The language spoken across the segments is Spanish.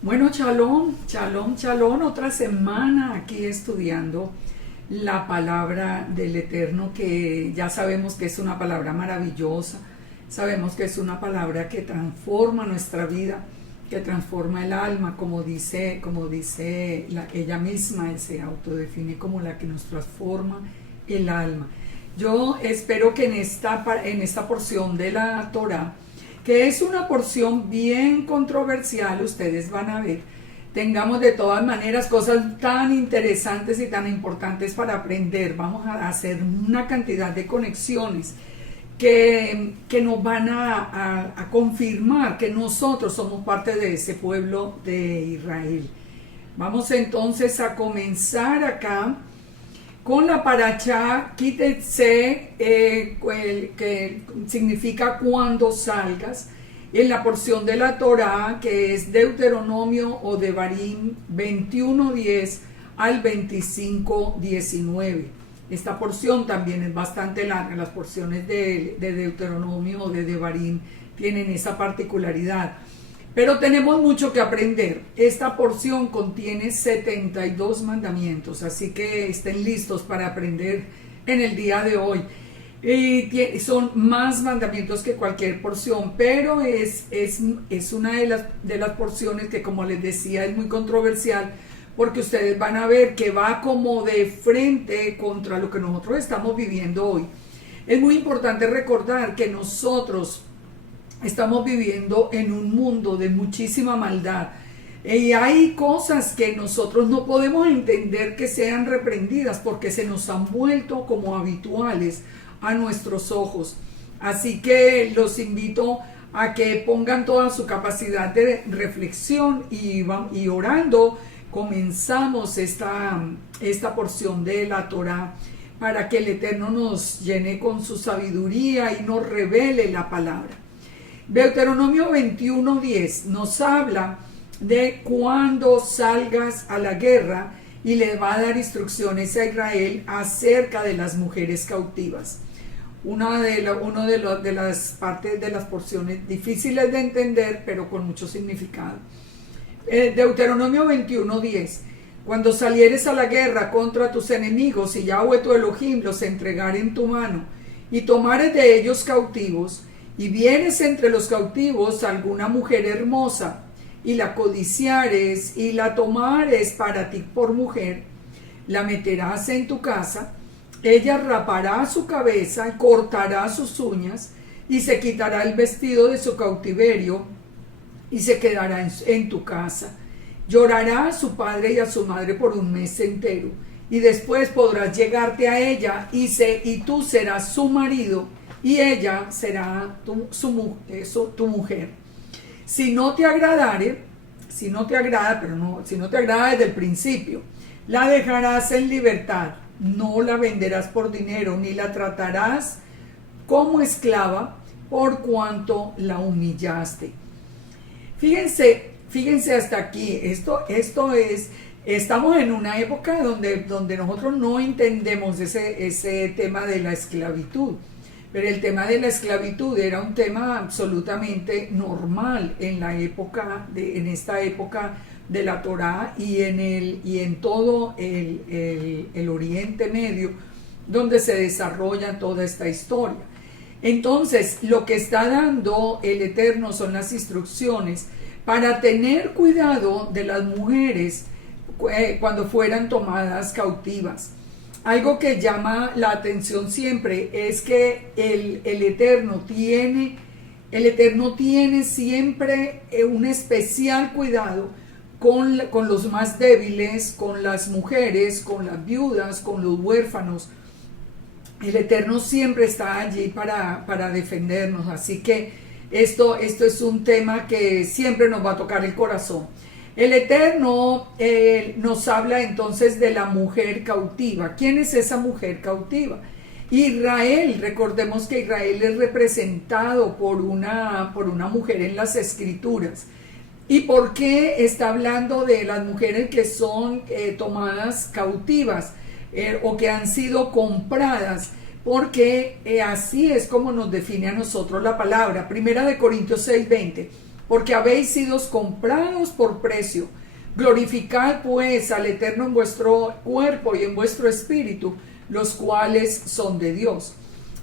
Bueno, shalom, shalom, shalom, otra semana aquí estudiando la palabra del Eterno, que ya sabemos que es una palabra maravillosa, sabemos que es una palabra que transforma nuestra vida, que transforma el alma, como dice ella misma, se autodefine como la que nos transforma el alma. Yo espero que en esta porción de la Torah, que es una porción bien controversial, ustedes van a ver, tengamos de todas maneras cosas tan interesantes y tan importantes para aprender. Vamos a hacer una cantidad de conexiones que nos van a confirmar que nosotros somos parte de ese pueblo de Israel. Vamos entonces a comenzar acá con la paracha Kitetse, que significa cuando salgas, en la porción de la Torá, que es Deuteronomio o Devarim 21:10 al 25:19. Esta porción también es bastante larga. Las porciones de Deuteronomio o de Devarim tienen esa particularidad. Pero tenemos mucho que aprender. Esta porción contiene 72 mandamientos, así que estén listos para aprender en el día de hoy. Y son más mandamientos que cualquier porción, pero es una de las porciones que, como les decía, es muy controversial, porque ustedes van a ver que va como de frente contra lo que nosotros estamos viviendo hoy. Es muy importante recordar que nosotros estamos viviendo en un mundo de muchísima maldad, y hay cosas que nosotros no podemos entender que sean reprendidas porque se nos han vuelto como habituales a nuestros ojos. Así que los invito a que pongan toda su capacidad de reflexión y orando comenzamos esta porción de la Torá, para que el Eterno nos llene con su sabiduría y nos revele la palabra. Deuteronomio 21:10 nos habla de cuando salgas a la guerra, y le va a dar instrucciones a Israel acerca de las mujeres cautivas. Una de las partes de las porciones difíciles de entender, pero con mucho significado. Deuteronomio 21:10: cuando salieres a la guerra contra tus enemigos, y Yahweh tu Elohim los entregare en tu mano, y tomares de ellos cautivos, y vienes entre los cautivos alguna mujer hermosa, y la codiciares, y la tomares para ti por mujer, la meterás en tu casa, ella rapará su cabeza, cortará sus uñas, y se quitará el vestido de su cautiverio, y se quedará en tu casa. Llorará a su padre y a su madre por un mes entero, y después podrás llegarte a ella, y tú serás su marido, y ella será tu mujer. Si no te agrada desde el principio, la dejarás en libertad, no la venderás por dinero, ni la tratarás como esclava, por cuanto la humillaste. Fíjense hasta aquí. Estamos en una época donde nosotros no entendemos ese tema de la esclavitud. Pero el tema de la esclavitud era un tema absolutamente normal en esta época de la Torá, y en todo el Oriente Medio, donde se desarrolla toda esta historia. Entonces, lo que está dando el Eterno son las instrucciones para tener cuidado de las mujeres cuando fueran tomadas cautivas. Algo que llama la atención siempre es que el Eterno tiene siempre un especial cuidado con los más débiles, con las mujeres, con las viudas, con los huérfanos. El Eterno siempre está allí para defendernos. Así que esto es un tema que siempre nos va a tocar el corazón. El Eterno nos habla entonces de la mujer cautiva. ¿Quién es esa mujer cautiva? Israel. Recordemos que Israel es representado por una mujer en las Escrituras. ¿Y por qué está hablando de las mujeres que son tomadas cautivas o que han sido compradas? Porque así es como nos define a nosotros la palabra. Primera de Corintios 6:20. porque habéis sido comprados por precio. Glorificad pues al Eterno en vuestro cuerpo y en vuestro espíritu, los cuales son de Dios.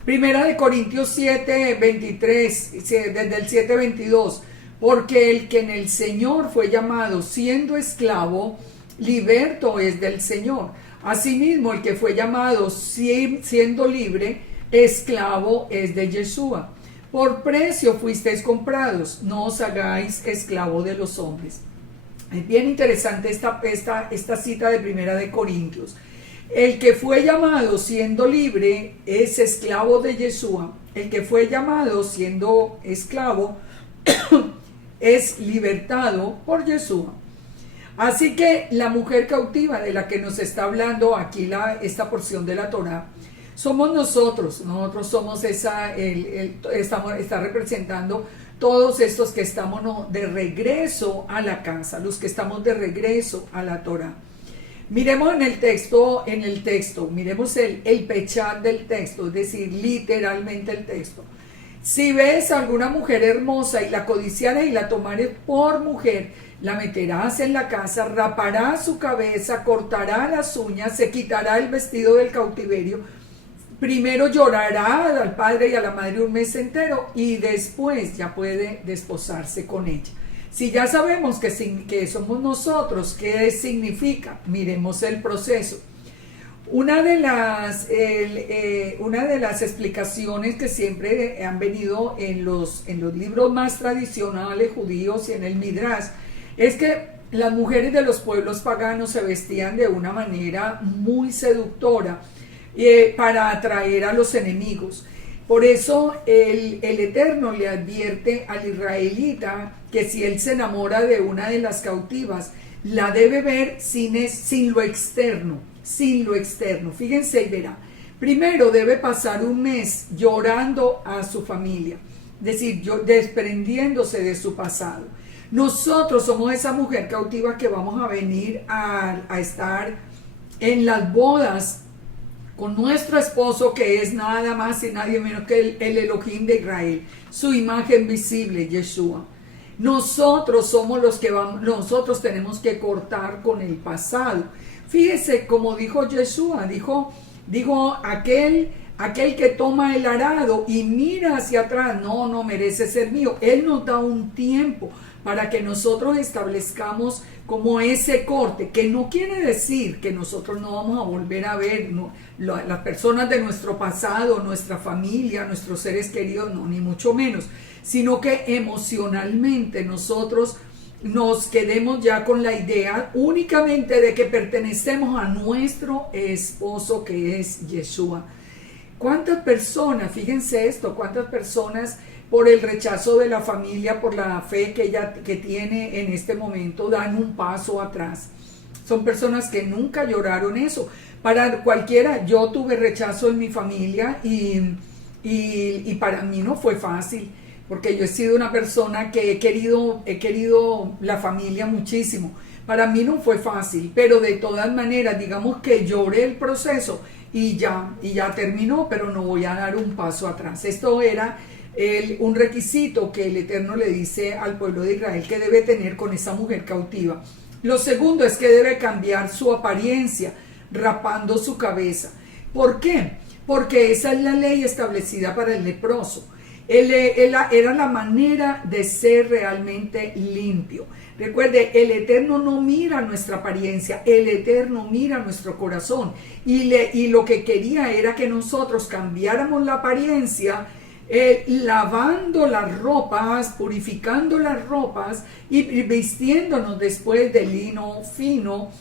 Primera de Corintios 7, 23, desde el 7, 22. Porque el que en el Señor fue llamado siendo esclavo, liberto es del Señor. Asimismo, el que fue llamado siendo libre, esclavo es de Yeshua. Por precio fuisteis comprados, no os hagáis esclavo de los hombres. Es bien interesante esta cita de Primera de Corintios. El que fue llamado siendo libre es esclavo de Yeshua. El que fue llamado siendo esclavo es libertado por Yeshua. Así que la mujer cautiva de la que nos está hablando aquí esta porción de la Torá, somos nosotros somos está representando todos estos que estamos de regreso a la casa, los que estamos de regreso a la Torá. Miremos en el texto, miremos el pechat del texto, es decir, literalmente el texto. Si ves a alguna mujer hermosa y la codiciares y la tomares por mujer, la meterás en la casa, rapará su cabeza, cortará las uñas, se quitará el vestido del cautiverio. Primero llorará al padre y a la madre un mes entero y después ya puede desposarse con ella. Si ya sabemos que somos nosotros, ¿qué significa? Miremos el proceso. Una de las explicaciones que siempre han venido en los libros más tradicionales judíos y en el Midrash es que las mujeres de los pueblos paganos se vestían de una manera muy seductora para atraer a los enemigos. Por eso el Eterno le advierte al israelita que si él se enamora de una de las cautivas, la debe ver sin lo externo. Fíjense y verá. Primero debe pasar un mes llorando a su familia, es decir, desprendiéndose de su pasado. Nosotros somos esa mujer cautiva que vamos a venir a estar en las bodas con nuestro esposo, que es nada más y nadie menos que el Elohim de Israel, su imagen visible, Yeshua. Nosotros somos los que nosotros tenemos que cortar con el pasado. Fíjese como dijo Yeshua, dijo aquel que toma el arado y mira hacia atrás, no merece ser mío. Él nos da un tiempo para que nosotros establezcamos como ese corte, que no quiere decir que nosotros no vamos a volver a ver las personas de nuestro pasado, nuestra familia, nuestros seres queridos, no, ni mucho menos, sino que emocionalmente nosotros nos quedemos ya con la idea únicamente de que pertenecemos a nuestro esposo, que es Yeshua. ¿Cuántas personas, fíjense esto, cuántas personas por el rechazo de la familia, por la fe que tiene en este momento, dan un paso atrás? Son personas que nunca lloraron eso. Para cualquiera, yo tuve rechazo en mi familia y para mí no fue fácil, porque yo he sido una persona que he querido la familia muchísimo. Para mí no fue fácil, pero de todas maneras, digamos que lloré el proceso y ya terminó, pero no voy a dar un paso atrás. Esto era un requisito que el Eterno le dice al pueblo de Israel que debe tener con esa mujer cautiva. Lo segundo es que debe cambiar su apariencia, rapando su cabeza. ¿Por qué? Porque esa es la ley establecida para el leproso. Era la manera de ser realmente limpio. Recuerde, el Eterno no mira nuestra apariencia, el Eterno mira nuestro corazón. Y lo que quería era que nosotros cambiáramos la apariencia, lavando las ropas, purificando las ropas y vistiéndonos después de lino fino,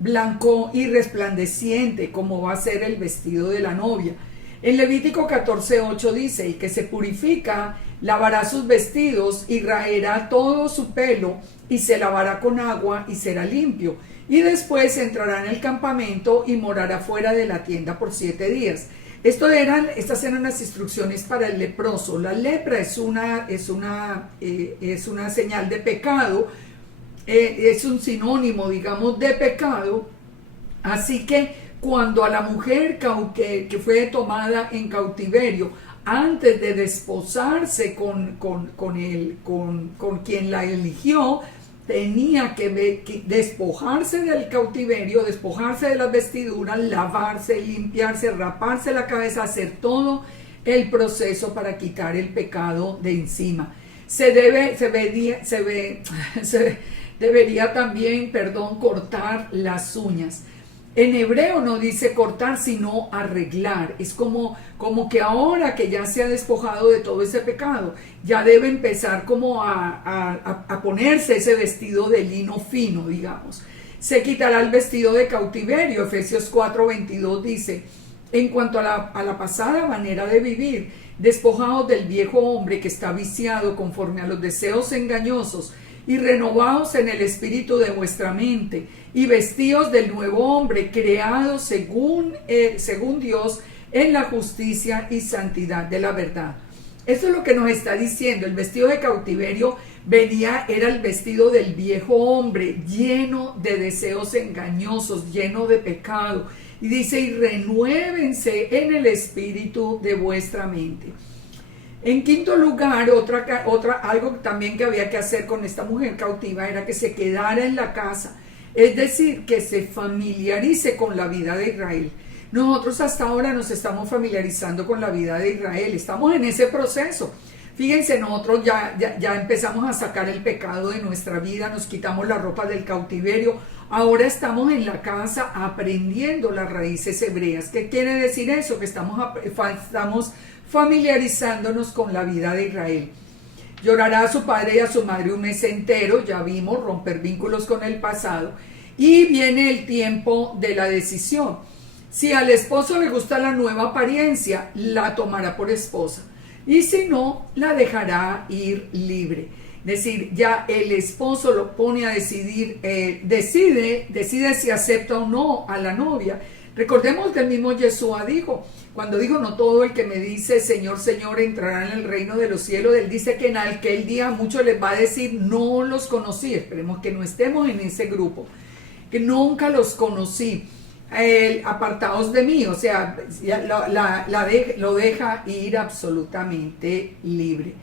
blanco y resplandeciente, como va a ser el vestido de la novia. En Levítico 14:8 dice: el que se purifica lavará sus vestidos y raerá todo su pelo y se lavará con agua y será limpio, y después entrará en el campamento y morará fuera de la tienda por 7 días. Estas eran las instrucciones para el leproso. La lepra es una señal de pecado, es un sinónimo, digamos, de pecado. Así que cuando a la mujer que fue tomada en cautiverio, antes de desposarse con quien la eligió, tenía que despojarse del cautiverio, despojarse de las vestiduras, lavarse, limpiarse, raparse la cabeza, hacer todo el proceso para quitar el pecado de encima. Debería también, cortar las uñas. En hebreo no dice cortar, sino arreglar. Es como que ahora que ya se ha despojado de todo ese pecado, ya debe empezar como a ponerse ese vestido de lino fino, digamos. Se quitará el vestido de cautiverio. Efesios 4:22 dice: en cuanto a la pasada manera de vivir, despojados del viejo hombre que está viciado conforme a los deseos engañosos, y renovados en el espíritu de vuestra mente, y vestidos del nuevo hombre, creado según Dios, en la justicia y santidad de la verdad. Eso es lo que nos está diciendo. El vestido de cautiverio era el vestido del viejo hombre, lleno de deseos engañosos, lleno de pecado. Y dice: y renuévense en el espíritu de vuestra mente. En quinto lugar, algo también que había que hacer con esta mujer cautiva era que se quedara en la casa, es decir, que se familiarice con la vida de Israel. Nosotros hasta ahora nos estamos familiarizando con la vida de Israel, estamos en ese proceso. Fíjense, nosotros ya empezamos a sacar el pecado de nuestra vida, nos quitamos la ropa del cautiverio, ahora estamos en la casa aprendiendo las raíces hebreas. ¿Qué quiere decir eso? Que estamos familiarizándonos con la vida de Israel. Llorará a su padre y a su madre un mes entero, ya vimos, romper vínculos con el pasado. Y viene el tiempo de la decisión. Si al esposo le gusta la nueva apariencia, la tomará por esposa. Y si no, la dejará ir libre. Es decir, ya el esposo lo pone a decidir, decide si acepta o no a la novia. Recordemos que el mismo Yeshua dijo, cuando dijo: no todo el que me dice Señor, Señor entrará en el reino de los cielos. Él dice que en aquel día muchos les va a decir: no los conocí. Esperemos que no estemos en ese grupo, que nunca los conocí, apartados de mí. O sea, lo deja ir absolutamente libre.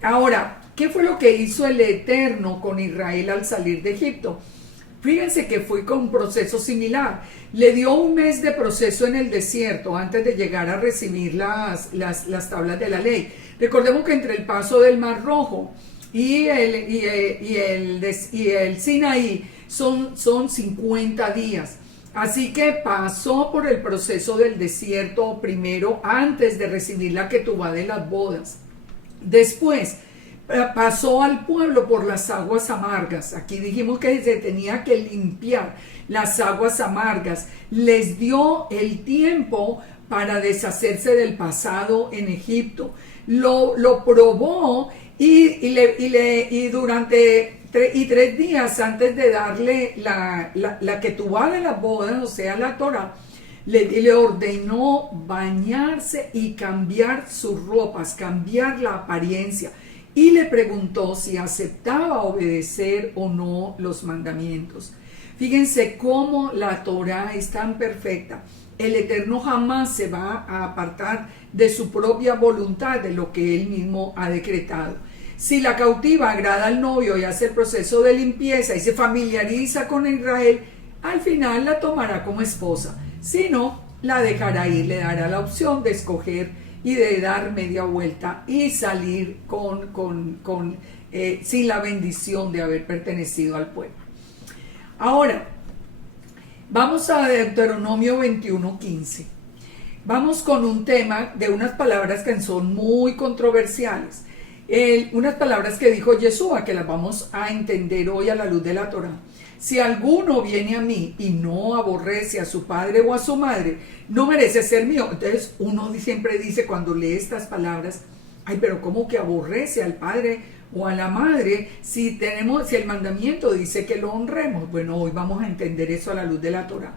Ahora, ¿qué fue lo que hizo el Eterno con Israel al salir de Egipto? Fíjense que fue con un proceso similar. Le dio un mes de proceso en el desierto antes de llegar a recibir las tablas de la ley. Recordemos que entre el paso del Mar Rojo y el Sinaí son 50 días. Así que pasó por el proceso del desierto primero, antes de recibir la ketubá de las bodas. Después pasó al pueblo por las aguas amargas. Aquí dijimos que se tenía que limpiar las aguas amargas. Les dio el tiempo para deshacerse del pasado en Egipto. Lo probó y durante 3 días antes de darle la ketubá de las bodas, o sea, la Torah, le ordenó bañarse y cambiar sus ropas, cambiar la apariencia. Y le preguntó si aceptaba obedecer o no los mandamientos. Fíjense cómo la Torah es tan perfecta. El Eterno jamás se va a apartar de su propia voluntad, de lo que Él mismo ha decretado. Si la cautiva agrada al novio y hace el proceso de limpieza y se familiariza con Israel, al final la tomará como esposa. Si no, la dejará ir, le dará la opción de escoger y de dar media vuelta y salir sin la bendición de haber pertenecido al pueblo. Ahora, vamos a Deuteronomio 21:15. Vamos con un tema de unas palabras que son muy controversiales. Unas palabras que dijo Yeshua, que las vamos a entender hoy a la luz de la Torah. Si alguno viene a mí y no aborrece a su padre o a su madre, no merece ser mío. Entonces uno siempre dice cuando lee estas palabras: ay, pero ¿cómo que aborrece al padre o a la madre si el mandamiento dice que lo honremos? Bueno, hoy vamos a entender eso a la luz de la Torah.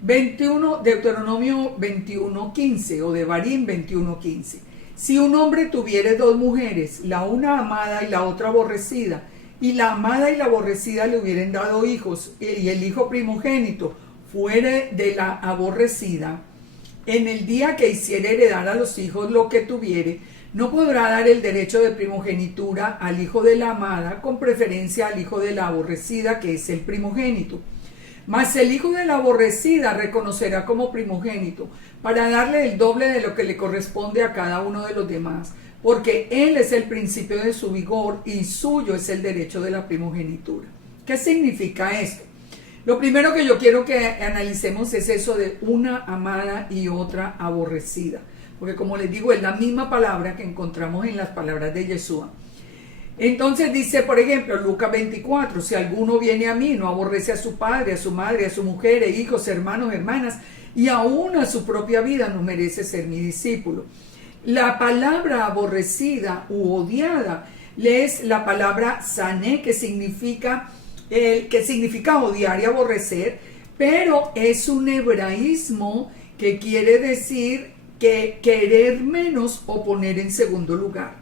Deuteronomio 21:15 o Devarim 21:15. Si un hombre tuviere 2 mujeres, la una amada y la otra aborrecida, y la amada y la aborrecida le hubieran dado hijos, y el hijo primogénito fuere de la aborrecida, en el día que hiciere heredar a los hijos lo que tuviere, no podrá dar el derecho de primogenitura al hijo de la amada con preferencia al hijo de la aborrecida, que es el primogénito. Mas el hijo de la aborrecida reconocerá como primogénito para darle el doble de lo que le corresponde a cada uno de los demás, porque él es el principio de su vigor y suyo es el derecho de la primogenitura. ¿Qué significa esto? Lo primero que yo quiero que analicemos es eso de una amada y otra aborrecida, porque como les digo, es la misma palabra que encontramos en las palabras de Yeshua. Entonces dice, por ejemplo, Lucas 24, si alguno viene a mí, no aborrece a su padre, a su madre, a su mujer, hijos, hermanos, hermanas, y aún a su propia vida, no merece ser mi discípulo. La palabra aborrecida u odiada es la palabra sané, que significa odiar y aborrecer, pero es un hebraísmo que quiere decir que querer menos o poner en segundo lugar.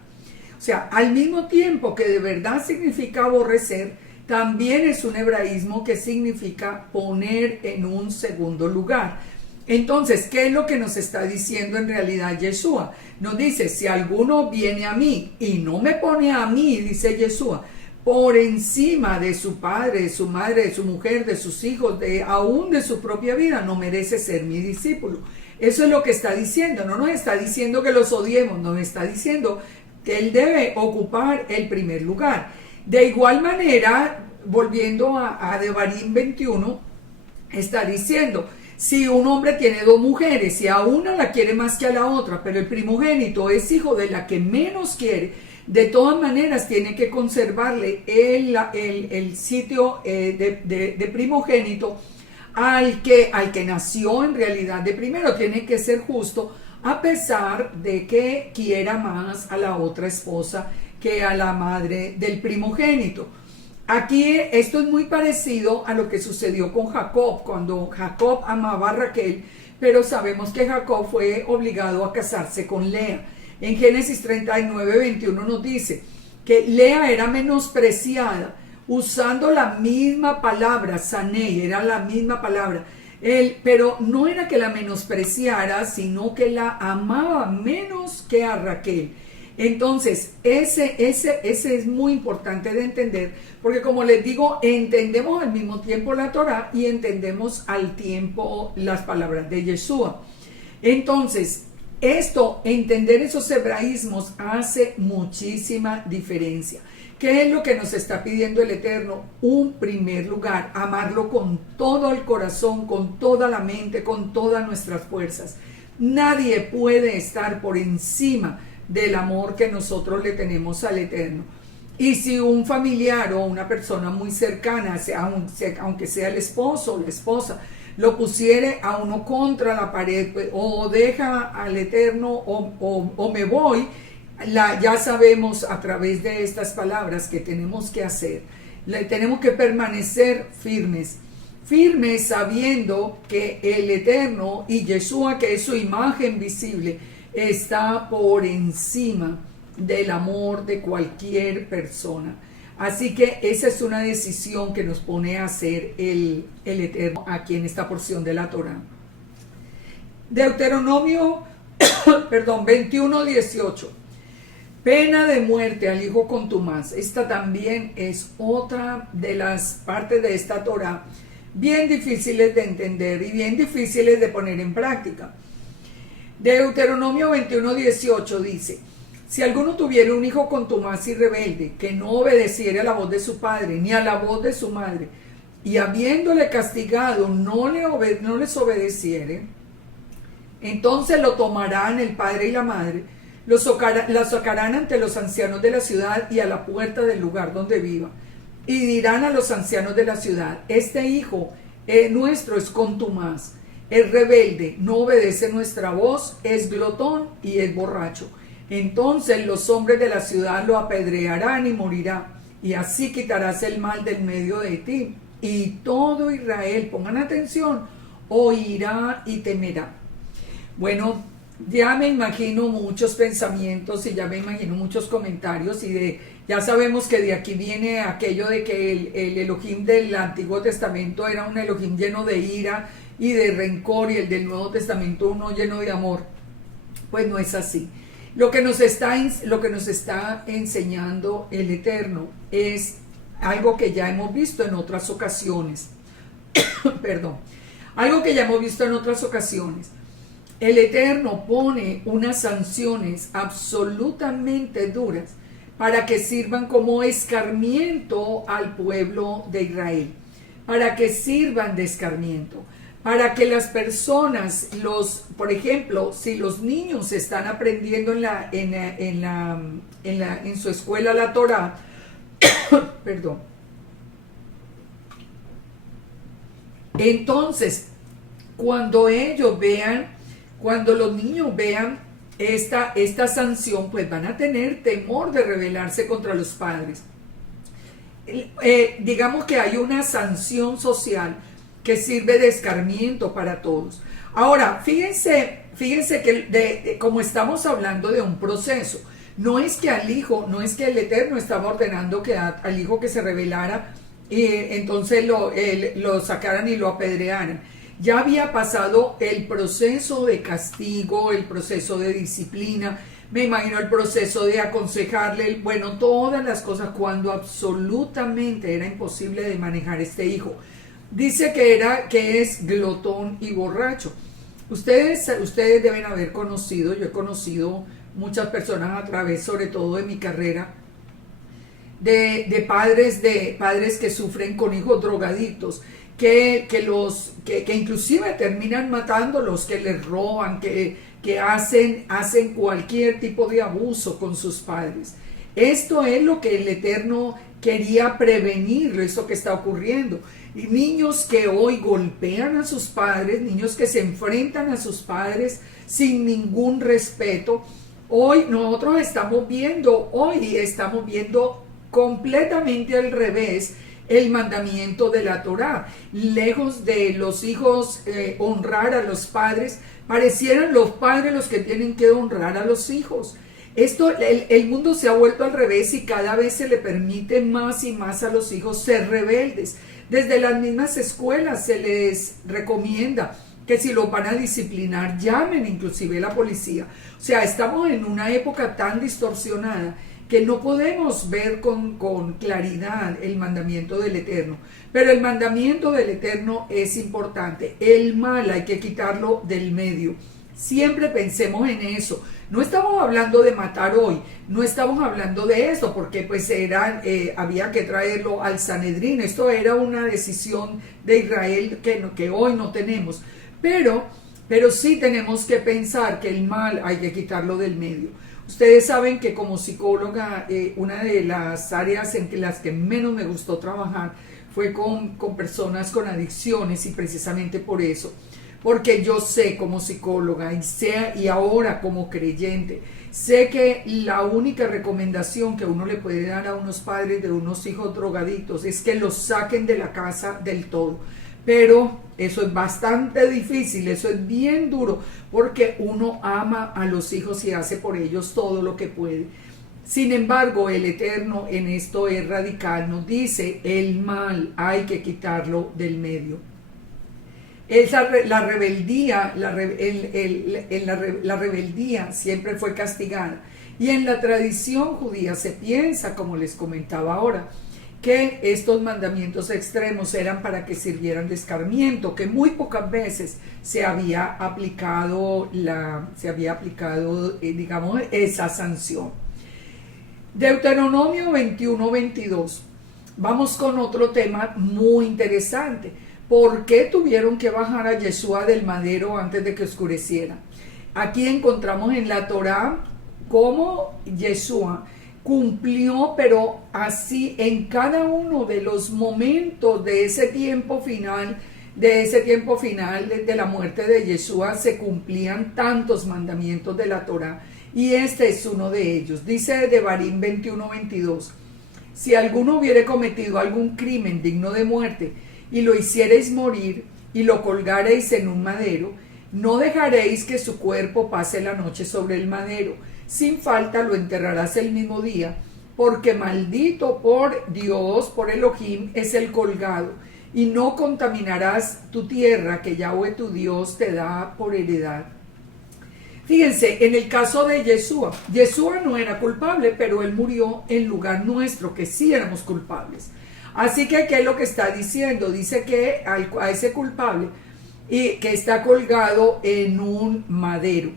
O sea, al mismo tiempo que de verdad significa aborrecer, también es un hebraísmo que significa poner en un segundo lugar. Entonces, ¿qué es lo que nos está diciendo en realidad Yeshua? Nos dice, si alguno viene a mí y no me pone a mí, dice Yeshua, por encima de su padre, de su madre, de su mujer, de sus hijos, aún de su propia vida, no merece ser mi discípulo. Eso es lo que está diciendo. No nos está diciendo que los odiemos, nos está diciendo que él debe ocupar el primer lugar. De igual manera, volviendo a Devarim 21, está diciendo, si un hombre tiene dos mujeres y a una la quiere más que a la otra, pero el primogénito es hijo de la que menos quiere, de todas maneras tiene que conservarle el sitio de primogénito al que nació en realidad de primero. Tiene que ser justo, a pesar de que quiera más a la otra esposa que a la madre del primogénito. Aquí esto es muy parecido a lo que sucedió con Jacob, cuando Jacob amaba a Raquel, pero sabemos que Jacob fue obligado a casarse con Lea. En Génesis 39, 21 nos dice que Lea era menospreciada, usando la misma palabra, Sanei, era la misma palabra. Pero no era que la menospreciara, sino que la amaba menos que a Raquel. Entonces, ese es muy importante de entender, porque como les digo, entendemos al mismo tiempo la Torá y entendemos al tiempo las palabras de Yeshua. Entonces, entender esos hebraísmos hace muchísima diferencia. ¿Qué es lo que nos está pidiendo el Eterno? Un primer lugar, amarlo con todo el corazón, con toda la mente, con todas nuestras fuerzas. Nadie puede estar por encima del amor que nosotros le tenemos al Eterno. Y si un familiar o una persona muy cercana, aunque sea el esposo o la esposa, lo pusiere a uno contra la pared, o deja al Eterno o me voy, ya sabemos a través de estas palabras que tenemos que hacer. Tenemos que permanecer firmes sabiendo que el Eterno y Yeshua, que es su imagen visible, está por encima del amor de cualquier persona. Así que esa es una decisión que nos pone a hacer el Eterno aquí en esta porción de la Torá. Deuteronomio 21, 18. Pena de muerte al hijo contumaz. Esta también es otra de las partes de esta Torá bien difíciles de entender y bien difíciles de poner en práctica. Deuteronomio 21, 18 dice: si alguno tuviera un hijo contumaz y rebelde, que no obedeciera a la voz de su padre ni a la voz de su madre, y habiéndole castigado no les obedeciere, entonces lo tomarán el padre y la madre, lo sacarán ante los ancianos de la ciudad y a la puerta del lugar donde viva, y dirán a los ancianos de la ciudad: este hijo nuestro es contumaz, es rebelde, no obedece nuestra voz, es glotón y es borracho. Entonces los hombres de la ciudad lo apedrearán y morirá, y así quitarás el mal del medio de ti, y todo Israel, pongan atención, oirá y temerá. Bueno, ya me imagino muchos pensamientos y ya me imagino muchos comentarios, y ya sabemos que de aquí viene aquello de que el Elohim del Antiguo Testamento era un Elohim lleno de ira y de rencor, y el del Nuevo Testamento uno lleno de amor. Pues no es así. Lo que nos está enseñando el Eterno es algo que ya hemos visto en otras ocasiones. Perdón. Algo que ya hemos visto en otras ocasiones. El Eterno pone unas sanciones absolutamente duras para que sirvan como escarmiento al pueblo de Israel, para que sirvan de escarmiento, para que las personas, por ejemplo, si los niños están aprendiendo en su escuela la Torá, perdón, entonces cuando los niños vean esta sanción, pues van a tener temor de rebelarse contra los padres. Digamos que hay una sanción social que sirve de escarmiento para todos. Ahora, fíjense que como estamos hablando de un proceso, no es que no es que el Eterno estaba ordenando que al hijo que se rebelara, entonces lo sacaran y lo apedrearan. Ya había pasado el proceso de castigo, el proceso de disciplina, me imagino el proceso de aconsejarle, bueno, todas las cosas, cuando absolutamente era imposible de manejar este hijo. Dice que es glotón y borracho. Ustedes deben haber conocido, yo he conocido muchas personas a través, sobre todo de mi carrera, de padres que sufren con hijos drogadictos, que inclusive terminan matándolos, que les roban, que hacen cualquier tipo de abuso con sus padres. Esto es lo que el Eterno quería prevenir, esto que está ocurriendo. Y niños que hoy golpean a sus padres, niños que se enfrentan a sus padres sin ningún respeto. Hoy estamos viendo completamente al revés el mandamiento de la Torá. Lejos de los hijos honrar a los padres, parecieran los padres los que tienen que honrar a los hijos. El mundo se ha vuelto al revés y cada vez se le permite más y más a los hijos ser rebeldes. Desde las mismas escuelas se les recomienda que si los van a disciplinar, llamen inclusive a la policía. O sea, estamos en una época tan distorsionada que no podemos ver con claridad el mandamiento del Eterno. Pero el mandamiento del Eterno es importante. El mal hay que quitarlo del medio. Siempre pensemos en eso. No estamos hablando de matar hoy, no estamos hablando de esto, porque pues había que traerlo al Sanedrín. Esto era una decisión de Israel que hoy no tenemos. Pero sí tenemos que pensar que el mal hay que quitarlo del medio. Ustedes saben que como psicóloga, una de las áreas en las que menos me gustó trabajar fue con personas con adicciones, y precisamente por eso, porque yo sé como psicóloga y ahora como creyente, sé que la única recomendación que uno le puede dar a unos padres de unos hijos drogadictos es que los saquen de la casa del todo. Pero eso es bastante difícil, eso es bien duro, porque uno ama a los hijos y hace por ellos todo lo que puede. Sin embargo, el Eterno en esto es radical, nos dice, el mal hay que quitarlo del medio. La rebeldía siempre fue castigada. Y en la tradición judía se piensa, como les comentaba ahora, que estos mandamientos extremos eran para que sirvieran de escarmiento, que muy pocas veces se había aplicado digamos, esa sanción. Deuteronomio 21-22. Vamos con otro tema muy interesante. ¿Por qué tuvieron que bajar a Yeshua del madero antes de que oscureciera? Aquí encontramos en la Torá cómo Yeshua cumplió, pero así en cada uno de los momentos de ese tiempo final, de la muerte de Yeshua, se cumplían tantos mandamientos de la Torá, y este es uno de ellos. Dice Devarim 21-22, si alguno hubiere cometido algún crimen digno de muerte, y lo hiciereis morir, y lo colgareis en un madero, no dejaréis que su cuerpo pase la noche sobre el madero. Sin falta lo enterrarás el mismo día, porque maldito por Dios, por Elohim, es el colgado. y no contaminarás tu tierra que Yahweh tu Dios te da por heredad. Fíjense, en el caso de Yeshua, Yeshua no era culpable, pero él murió en lugar nuestro, que sí éramos culpables. Así que, ¿qué es lo que está diciendo? Dice que a ese culpable y que está colgado en un madero,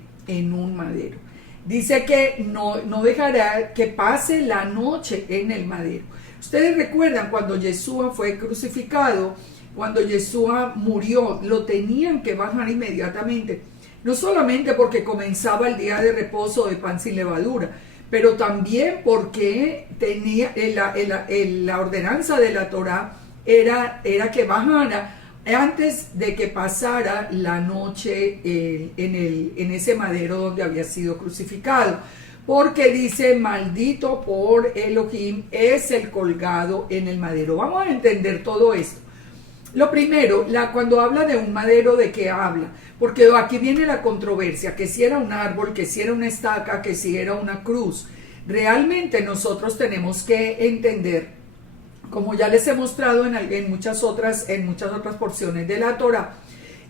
Dice que no dejará que pase la noche en el madero. Ustedes recuerdan cuando Yeshua fue crucificado, cuando Yeshua murió, lo tenían que bajar inmediatamente. No solamente porque comenzaba el día de reposo de pan sin levadura, pero también porque tenía la ordenanza de la Torá era que bajara antes de que pasara la noche en ese madero donde había sido crucificado. Porque dice, maldito por Elohim es el colgado en el madero. Vamos a entender todo esto. Lo primero, cuando habla de un madero, ¿de qué habla? Porque aquí viene la controversia, que si era un árbol, que si era una estaca, que si era una cruz. Realmente nosotros tenemos que entender, como ya les he mostrado en muchas otras porciones de la Torá,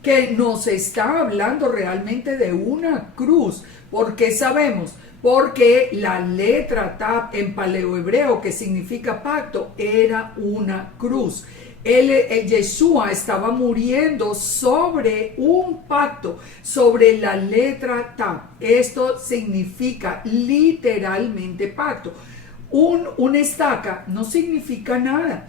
que nos está hablando realmente de una cruz. ¿Por qué sabemos? Porque la letra Taf en paleohebreo, que significa pacto, era una cruz. Yeshua estaba muriendo sobre un pacto, sobre la letra Taf. Esto significa literalmente pacto. Una estaca no significa nada,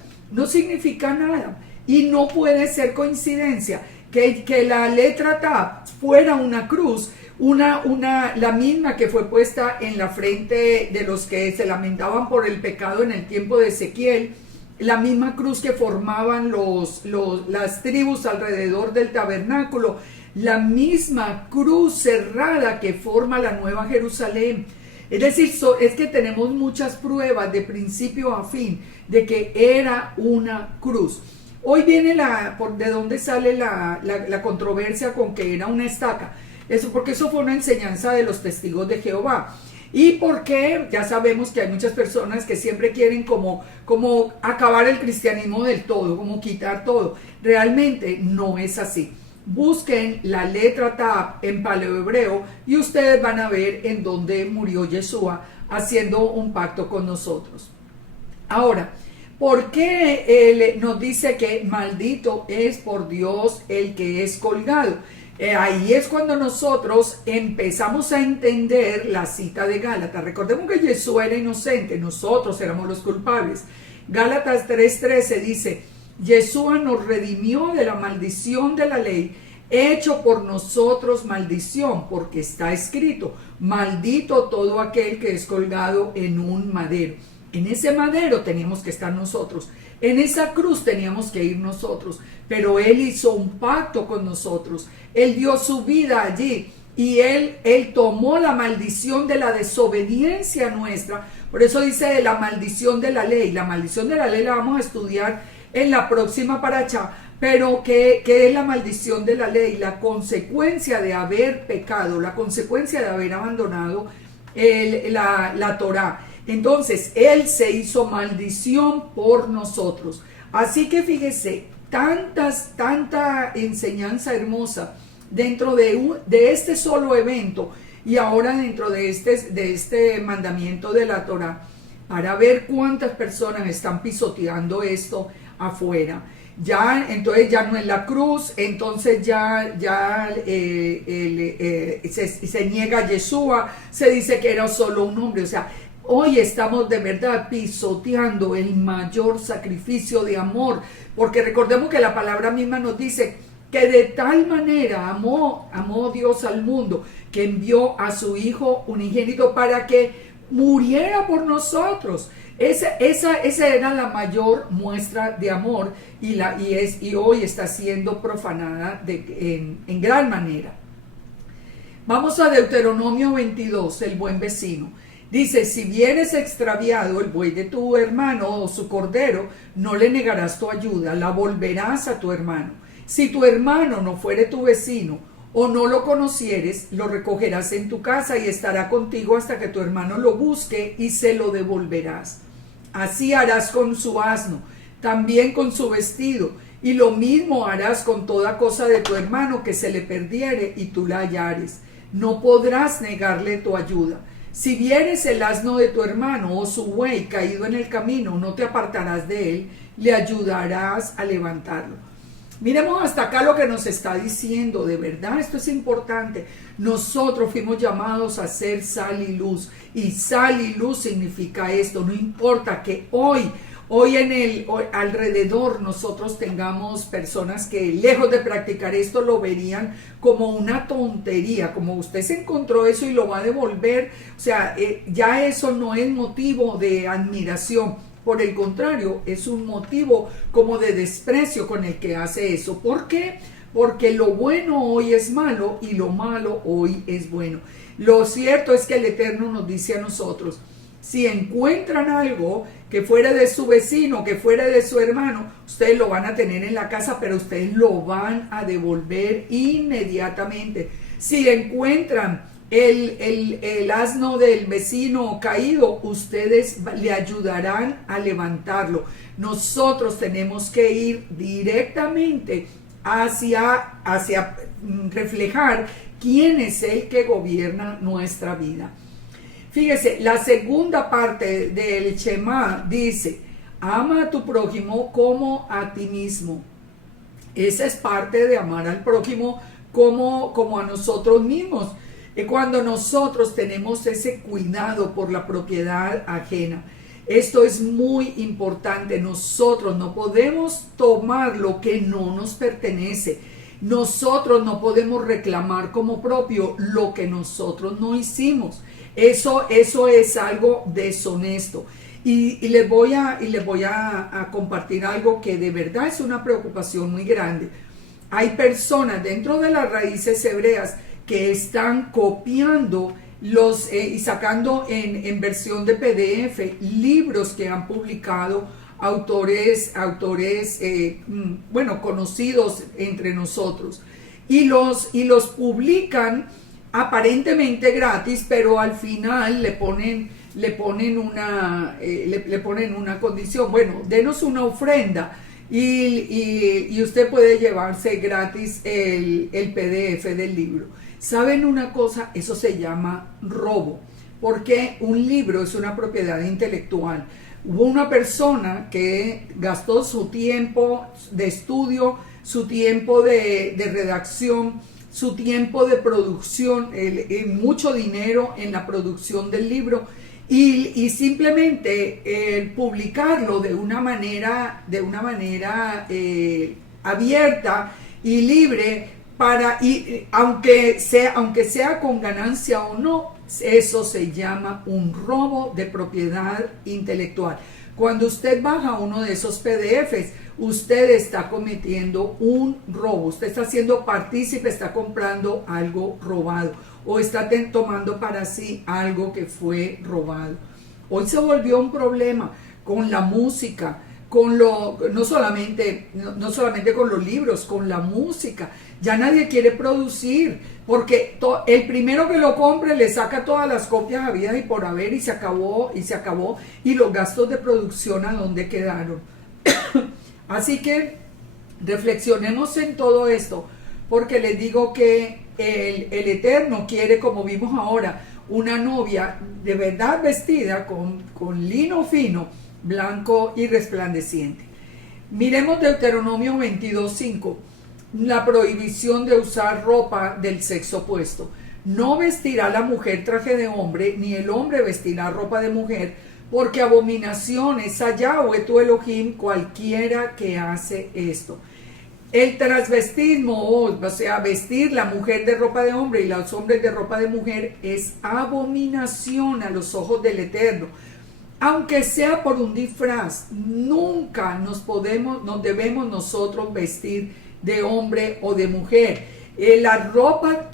y no puede ser coincidencia que la letra Taf fuera una cruz, la misma que fue puesta en la frente de los que se lamentaban por el pecado en el tiempo de Ezequiel, la misma cruz que formaban las tribus alrededor del tabernáculo, la misma cruz cerrada que forma la Nueva Jerusalén. Es decir, es que tenemos muchas pruebas de principio a fin de que era una cruz. Hoy viene de dónde sale la controversia con que era una estaca. Porque eso fue una enseñanza de los testigos de Jehová. Y porque ya sabemos que hay muchas personas que siempre quieren como acabar el cristianismo del todo, como quitar todo. Realmente no es así. Busquen la letra Taf en paleohebreo y ustedes van a ver en dónde murió Yeshua haciendo un pacto con nosotros. Ahora, ¿por qué él nos dice que maldito es por Dios el que es colgado? Ahí es cuando nosotros empezamos a entender la cita de Gálatas. Recordemos que Yeshua era inocente, nosotros éramos los culpables. Gálatas 3:13 dice, Yeshua nos redimió de la maldición de la ley, hecho por nosotros maldición, porque está escrito, maldito todo aquel que es colgado en un madero. En ese madero teníamos que estar nosotros, en esa cruz teníamos que ir nosotros, pero Él hizo un pacto con nosotros, Él dio su vida allí y Él tomó la maldición de la desobediencia nuestra. Por eso dice de la maldición de la ley. La maldición de la ley la vamos a estudiar en la próxima paracha, pero ¿qué es la maldición de la ley? La consecuencia de haber pecado, la consecuencia de haber abandonado la Torá. Entonces, Él se hizo maldición por nosotros. Así que fíjese, tanta enseñanza hermosa dentro de este solo evento y ahora dentro de este mandamiento de la Torá, para ver cuántas personas están pisoteando esto afuera. Entonces ya no es la cruz, entonces se niega a Yeshua, se dice que era solo un hombre. O sea, hoy estamos de verdad pisoteando el mayor sacrificio de amor, porque recordemos que la palabra misma nos dice que de tal manera amó Dios al mundo, que envió a su Hijo unigénito para que muriera por nosotros. Esa era la mayor muestra de amor y hoy está siendo profanada en gran manera. Vamos a Deuteronomio 22, el buen vecino. Dice, si vienes extraviado el buey de tu hermano o su cordero, no le negarás tu ayuda, la volverás a tu hermano. Si tu hermano no fuere tu vecino o no lo conocieres, lo recogerás en tu casa y estará contigo hasta que tu hermano lo busque y se lo devolverás. Así harás con su asno, también con su vestido Y lo mismo harás con toda cosa de tu hermano que se le perdiere y tú la hallares. No podrás negarle tu ayuda. Si vieres el asno de tu hermano o su buey caído en el camino, no te apartarás de él, le ayudarás a levantarlo. Miremos hasta acá lo que nos está diciendo, de verdad, esto es importante. Nosotros fuimos llamados a ser sal y luz, y sal y luz significa esto, no importa que hoy alrededor nosotros tengamos personas que lejos de practicar esto lo verían como una tontería, como usted se encontró eso y lo va a devolver, o sea, ya eso no es motivo de admiración. Por el contrario, es un motivo como de desprecio con el que hace eso. ¿Por qué? Porque lo bueno hoy es malo y lo malo hoy es bueno. Lo cierto es que el Eterno nos dice a nosotros, si encuentran algo que fuera de su vecino, que fuera de su hermano, ustedes lo van a tener en la casa, pero ustedes lo van a devolver inmediatamente. Si encuentran el asno del vecino caído, ustedes le ayudarán a levantarlo. Nosotros tenemos que ir directamente hacia reflejar quién es el que gobierna nuestra vida. Fíjese, la segunda parte del Shema dice, ama a tu prójimo como a ti mismo. Esa es parte de amar al prójimo como a nosotros mismos. Cuando nosotros tenemos ese cuidado por la propiedad ajena, esto es muy importante. Nosotros no podemos tomar lo que no nos pertenece. Nosotros no podemos reclamar como propio lo que nosotros no hicimos. Eso es algo deshonesto. Y les voy a compartir algo que de verdad es una preocupación muy grande. Hay personas dentro de las raíces hebreas que están copiando y sacando en versión de PDF libros que han publicado autores conocidos entre nosotros, y los publican aparentemente gratis, pero al final le ponen una condición. Bueno, denos una ofrenda y usted puede llevarse gratis el PDF del libro. ¿Saben una cosa? Eso se llama robo, porque un libro es una propiedad intelectual. Hubo una persona que gastó su tiempo de estudio, su tiempo de redacción, su tiempo de producción, mucho dinero en la producción del libro, y simplemente publicarlo de una manera abierta y libre, aunque sea con ganancia o no, eso se llama un robo de propiedad intelectual. Cuando usted baja uno de esos PDFs, usted está cometiendo un robo, usted está siendo partícipe, está comprando algo robado o está tomando para sí algo que fue robado. Hoy se volvió un problema con la música, no solamente con los libros, con la música. Ya nadie quiere producir, porque el primero que lo compre le saca todas las copias habidas y por haber, y se acabó, y los gastos de producción a dónde quedaron. Así que reflexionemos en todo esto, porque les digo que el Eterno quiere, como vimos ahora, una novia de verdad vestida con lino fino, blanco y resplandeciente. Miremos Deuteronomio 22:5, la prohibición de usar ropa del sexo opuesto. No vestirá la mujer traje de hombre, ni el hombre vestirá ropa de mujer, porque abominación es a Yahweh tu Elohim cualquiera que hace esto. El transvestismo, o sea, vestir la mujer de ropa de hombre y los hombres de ropa de mujer, es abominación a los ojos del Eterno. Aunque sea por un disfraz, nunca nos debemos nosotros vestir de hombre o de mujer. La ropa,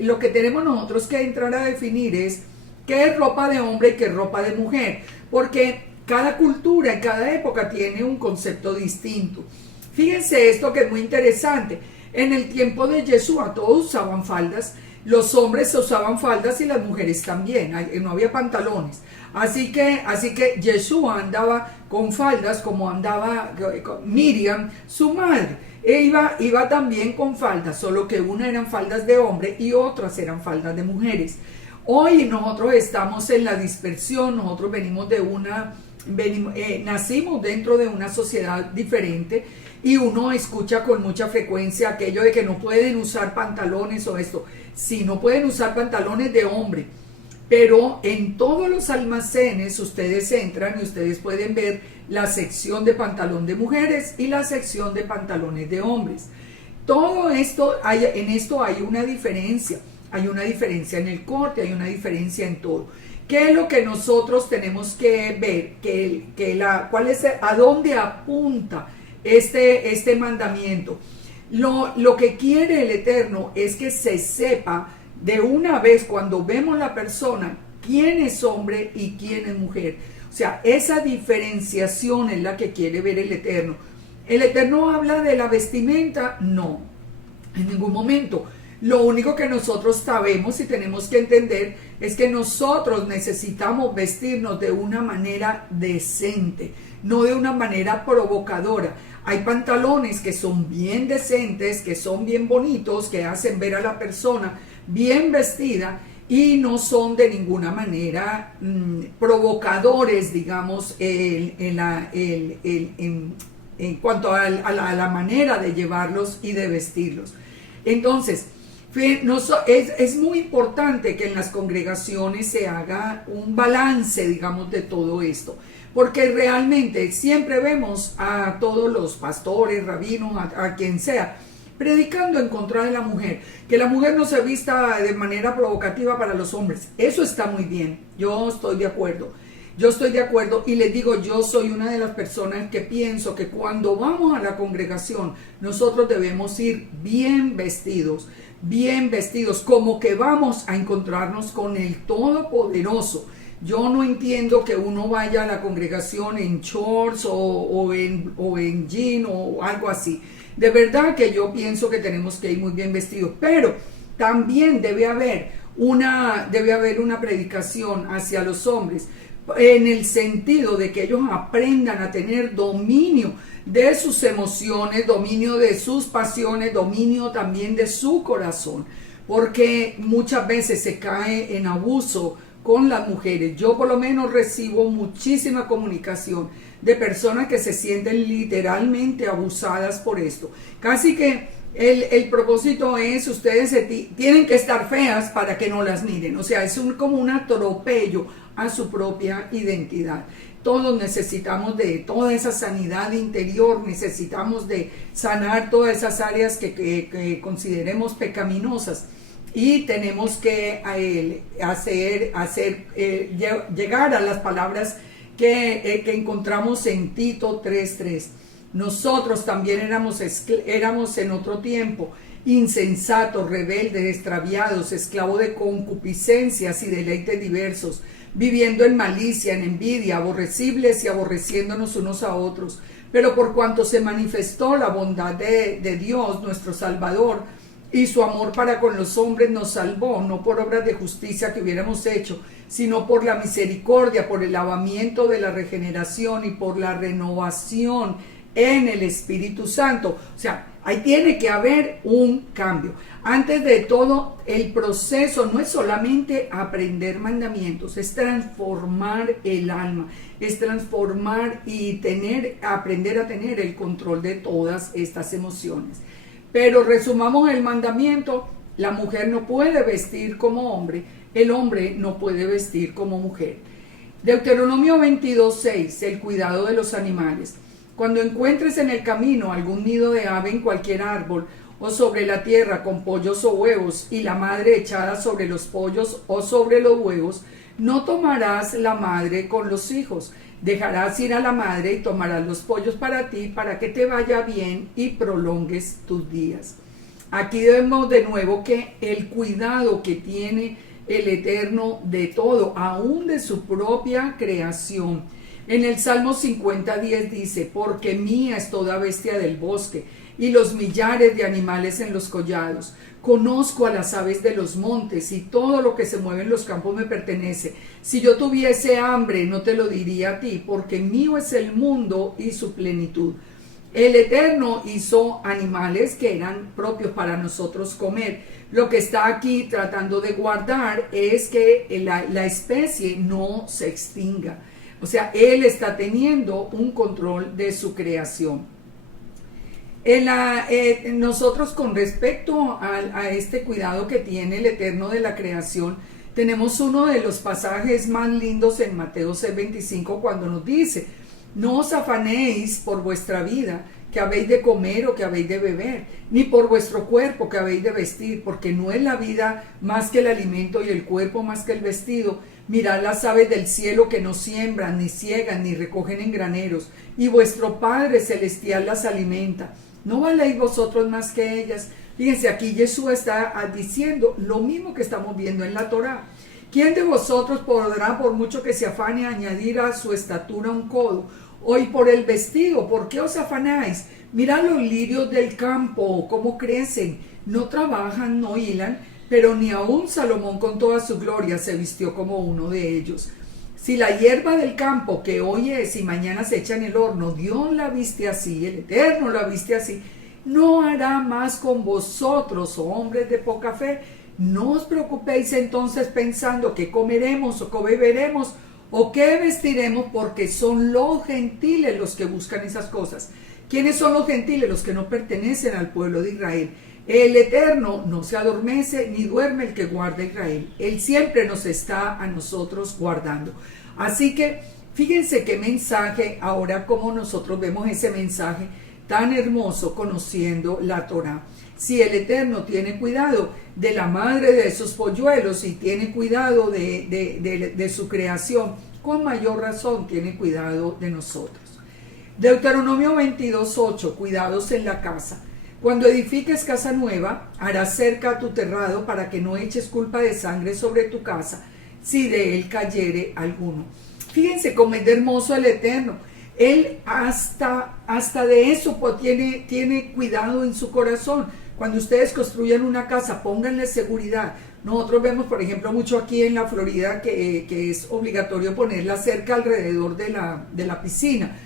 lo que tenemos nosotros que entrar a definir es qué es ropa de hombre y qué es ropa de mujer, porque cada cultura y cada época tiene un concepto distinto. Fíjense esto que es muy interesante. En el tiempo de Yeshua todos usaban faldas, Los hombres usaban faldas y las mujeres también, no había pantalones. Así que Yeshua andaba con faldas como andaba Miriam, su madre. Iba también con faldas, solo que una eran faldas de hombre y otras eran faldas de mujeres. Hoy nosotros estamos en la dispersión, nosotros nacimos dentro de una sociedad diferente y uno escucha con mucha frecuencia aquello de que no pueden usar pantalones o esto. Sí, no pueden usar pantalones de hombre, pero en todos los almacenes ustedes entran y ustedes pueden ver la sección de pantalón de mujeres y la sección de pantalones de hombres. Todo esto, en esto hay una diferencia. Hay una diferencia en el corte, hay una diferencia en todo. ¿Qué es lo que nosotros tenemos que ver? ¿A dónde apunta este mandamiento? Lo que quiere el Eterno es que se sepa de una vez cuando vemos la persona quién es hombre y quién es mujer. O sea, esa diferenciación es la que quiere ver el Eterno. ¿El Eterno habla de la vestimenta? No, en ningún momento. Lo único que nosotros sabemos y tenemos que entender es que nosotros necesitamos vestirnos de una manera decente, no de una manera provocadora. Hay pantalones que son bien decentes, que son bien bonitos, que hacen ver a la persona bien vestida y no son de ninguna manera provocadores, digamos, en cuanto a la manera de llevarlos y de vestirlos. Entonces, es muy importante que en las congregaciones se haga un balance, digamos, de todo esto, porque realmente siempre vemos a todos los pastores, rabinos, a quien sea, predicando en contra de la mujer, que la mujer no se vista de manera provocativa para los hombres. Eso está muy bien, yo estoy de acuerdo. Y les digo, yo soy una de las personas que pienso que cuando vamos a la congregación, nosotros debemos ir bien vestidos, como que vamos a encontrarnos con el Todopoderoso. Yo no entiendo que uno vaya a la congregación en shorts o en jean o algo así. De verdad que yo pienso que tenemos que ir muy bien vestidos, pero también debe haber una predicación hacia los hombres, en el sentido de que ellos aprendan a tener dominio de sus emociones, dominio de sus pasiones, dominio también de su corazón, porque muchas veces se cae en abuso con las mujeres. Yo por lo menos recibo muchísima comunicación de personas que se sienten literalmente abusadas por esto. Casi que el propósito es, ustedes tienen que estar feas para que no las miren. O sea, es como un atropello a su propia identidad. Todos necesitamos de toda esa sanidad interior, necesitamos de sanar todas esas áreas que consideremos pecaminosas. Y tenemos que llegar a las palabras que encontramos en Tito 3:3. Nosotros también éramos en otro tiempo insensatos, rebeldes, extraviados, esclavos de concupiscencias y deleites diversos, viviendo en malicia, en envidia, aborrecibles y aborreciéndonos unos a otros. Pero por cuanto se manifestó la bondad de Dios, nuestro Salvador, y su amor para con los hombres, nos salvó, no por obras de justicia que hubiéramos hecho, sino por la misericordia, por el lavamiento de la regeneración y por la renovación en el Espíritu Santo. O sea, ahí tiene que haber un cambio. Antes de todo, el proceso no es solamente aprender mandamientos, es transformar el alma, es transformar y aprender a tener el control de todas estas emociones. Pero resumamos el mandamiento: la mujer no puede vestir como hombre, el hombre no puede vestir como mujer. Deuteronomio 22:6, el cuidado de los animales. Cuando encuentres en el camino algún nido de ave en cualquier árbol o sobre la tierra con pollos o huevos y la madre echada sobre los pollos o sobre los huevos, no tomarás la madre con los hijos. Dejarás ir a la madre y tomarás los pollos para ti, para que te vaya bien y prolongues tus días. Aquí vemos de nuevo que el cuidado que tiene el Eterno de todo, aún de su propia creación. En el Salmo 50:10 dice: porque mía es toda bestia del bosque, y los millares de animales en los collados. Conozco a las aves de los montes, y todo lo que se mueve en los campos me pertenece. Si yo tuviese hambre, no te lo diría a ti, porque mío es el mundo y su plenitud. El Eterno hizo animales que eran propios para nosotros comer. Lo que está aquí tratando de guardar es que la especie no se extinga. O sea, Él está teniendo un control de su creación. Nosotros, con respecto a este cuidado que tiene el Eterno de la creación, tenemos uno de los pasajes más lindos en Mateo 6:25, cuando nos dice: no os afanéis por vuestra vida, que habéis de comer o que habéis de beber, ni por vuestro cuerpo, que habéis de vestir, porque no es la vida más que el alimento y el cuerpo más que el vestido. Mirad las aves del cielo, que no siembran, ni ciegan, ni recogen en graneros, y vuestro Padre celestial las alimenta. ¿No valéis vosotros más que ellas? Fíjense, aquí Jesús está diciendo lo mismo que estamos viendo en la Torá. ¿Quién de vosotros podrá, por mucho que se afane, añadir a su estatura un codo? Hoy por el vestido, ¿por qué os afanáis? Mirad los lirios del campo, cómo crecen. No trabajan, no hilan, pero ni aun Salomón con toda su gloria se vistió como uno de ellos. Si la hierba del campo, que hoy es y mañana se echa en el horno, Dios la viste así, el Eterno la viste así, ¿no hará más con vosotros, oh hombres de poca fe? No os preocupéis entonces pensando qué comeremos o qué beberemos o qué vestiremos, porque son los gentiles los que buscan esas cosas. ¿Quiénes son los gentiles? Los que no pertenecen al pueblo de Israel. El Eterno no se adormece ni duerme el que guarda Israel. Él siempre nos está a nosotros guardando. Así que fíjense qué mensaje, ahora como nosotros vemos ese mensaje tan hermoso conociendo la Torá. Si el Eterno tiene cuidado de la madre de esos polluelos y tiene cuidado de su creación, con mayor razón tiene cuidado de nosotros. Deuteronomio 22:8, cuidados en la casa. Cuando edifiques casa nueva, harás cerca a tu terrado para que no eches culpa de sangre sobre tu casa, si de él cayere alguno. Fíjense cómo es de hermoso el Eterno. Él hasta de eso pues, tiene cuidado en su corazón. Cuando ustedes construyan una casa, pónganle seguridad. Nosotros vemos, por ejemplo, mucho aquí en la Florida que es obligatorio poner la cerca alrededor de la piscina.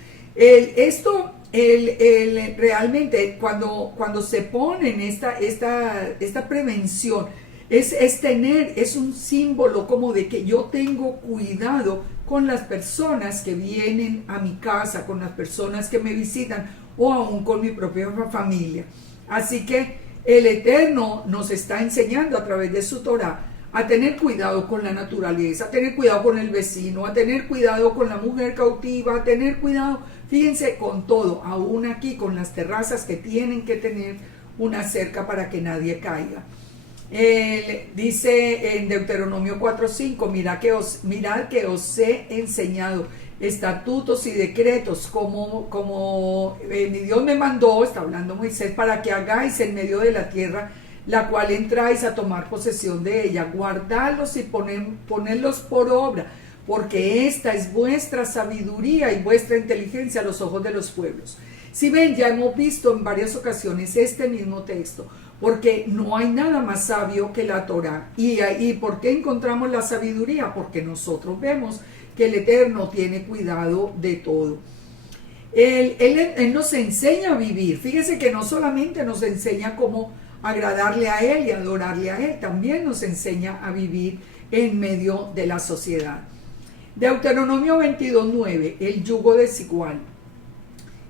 Realmente cuando se ponen esta prevención, es un símbolo como de que yo tengo cuidado con las personas que vienen a mi casa, con las personas que me visitan o aún con mi propia familia. Así que el Eterno nos está enseñando a través de su Torá a tener cuidado con la naturaleza, a tener cuidado con el vecino, a tener cuidado con la mujer cautiva, a tener cuidado, fíjense, con todo, aún aquí con las terrazas que tienen que tener una cerca para que nadie caiga. Dice en Deuteronomio 4:5, mirad que os he enseñado estatutos y decretos como mi Dios me mandó, está hablando Moisés, para que hagáis en medio de la tierra, la cual entráis a tomar posesión de ella. Guardadlos y ponedlos por obra, porque esta es vuestra sabiduría y vuestra inteligencia a los ojos de los pueblos. Si ven, ya hemos visto en varias ocasiones este mismo texto, porque no hay nada más sabio que la Torá. ¿Y por qué encontramos la sabiduría? Porque nosotros vemos que el Eterno tiene cuidado de todo. Él nos enseña a vivir. Fíjese que no solamente nos enseña cómo agradarle a Él y adorarle a Él, también nos enseña a vivir en medio de la sociedad. Deuteronomio 22:9, el yugo desigual.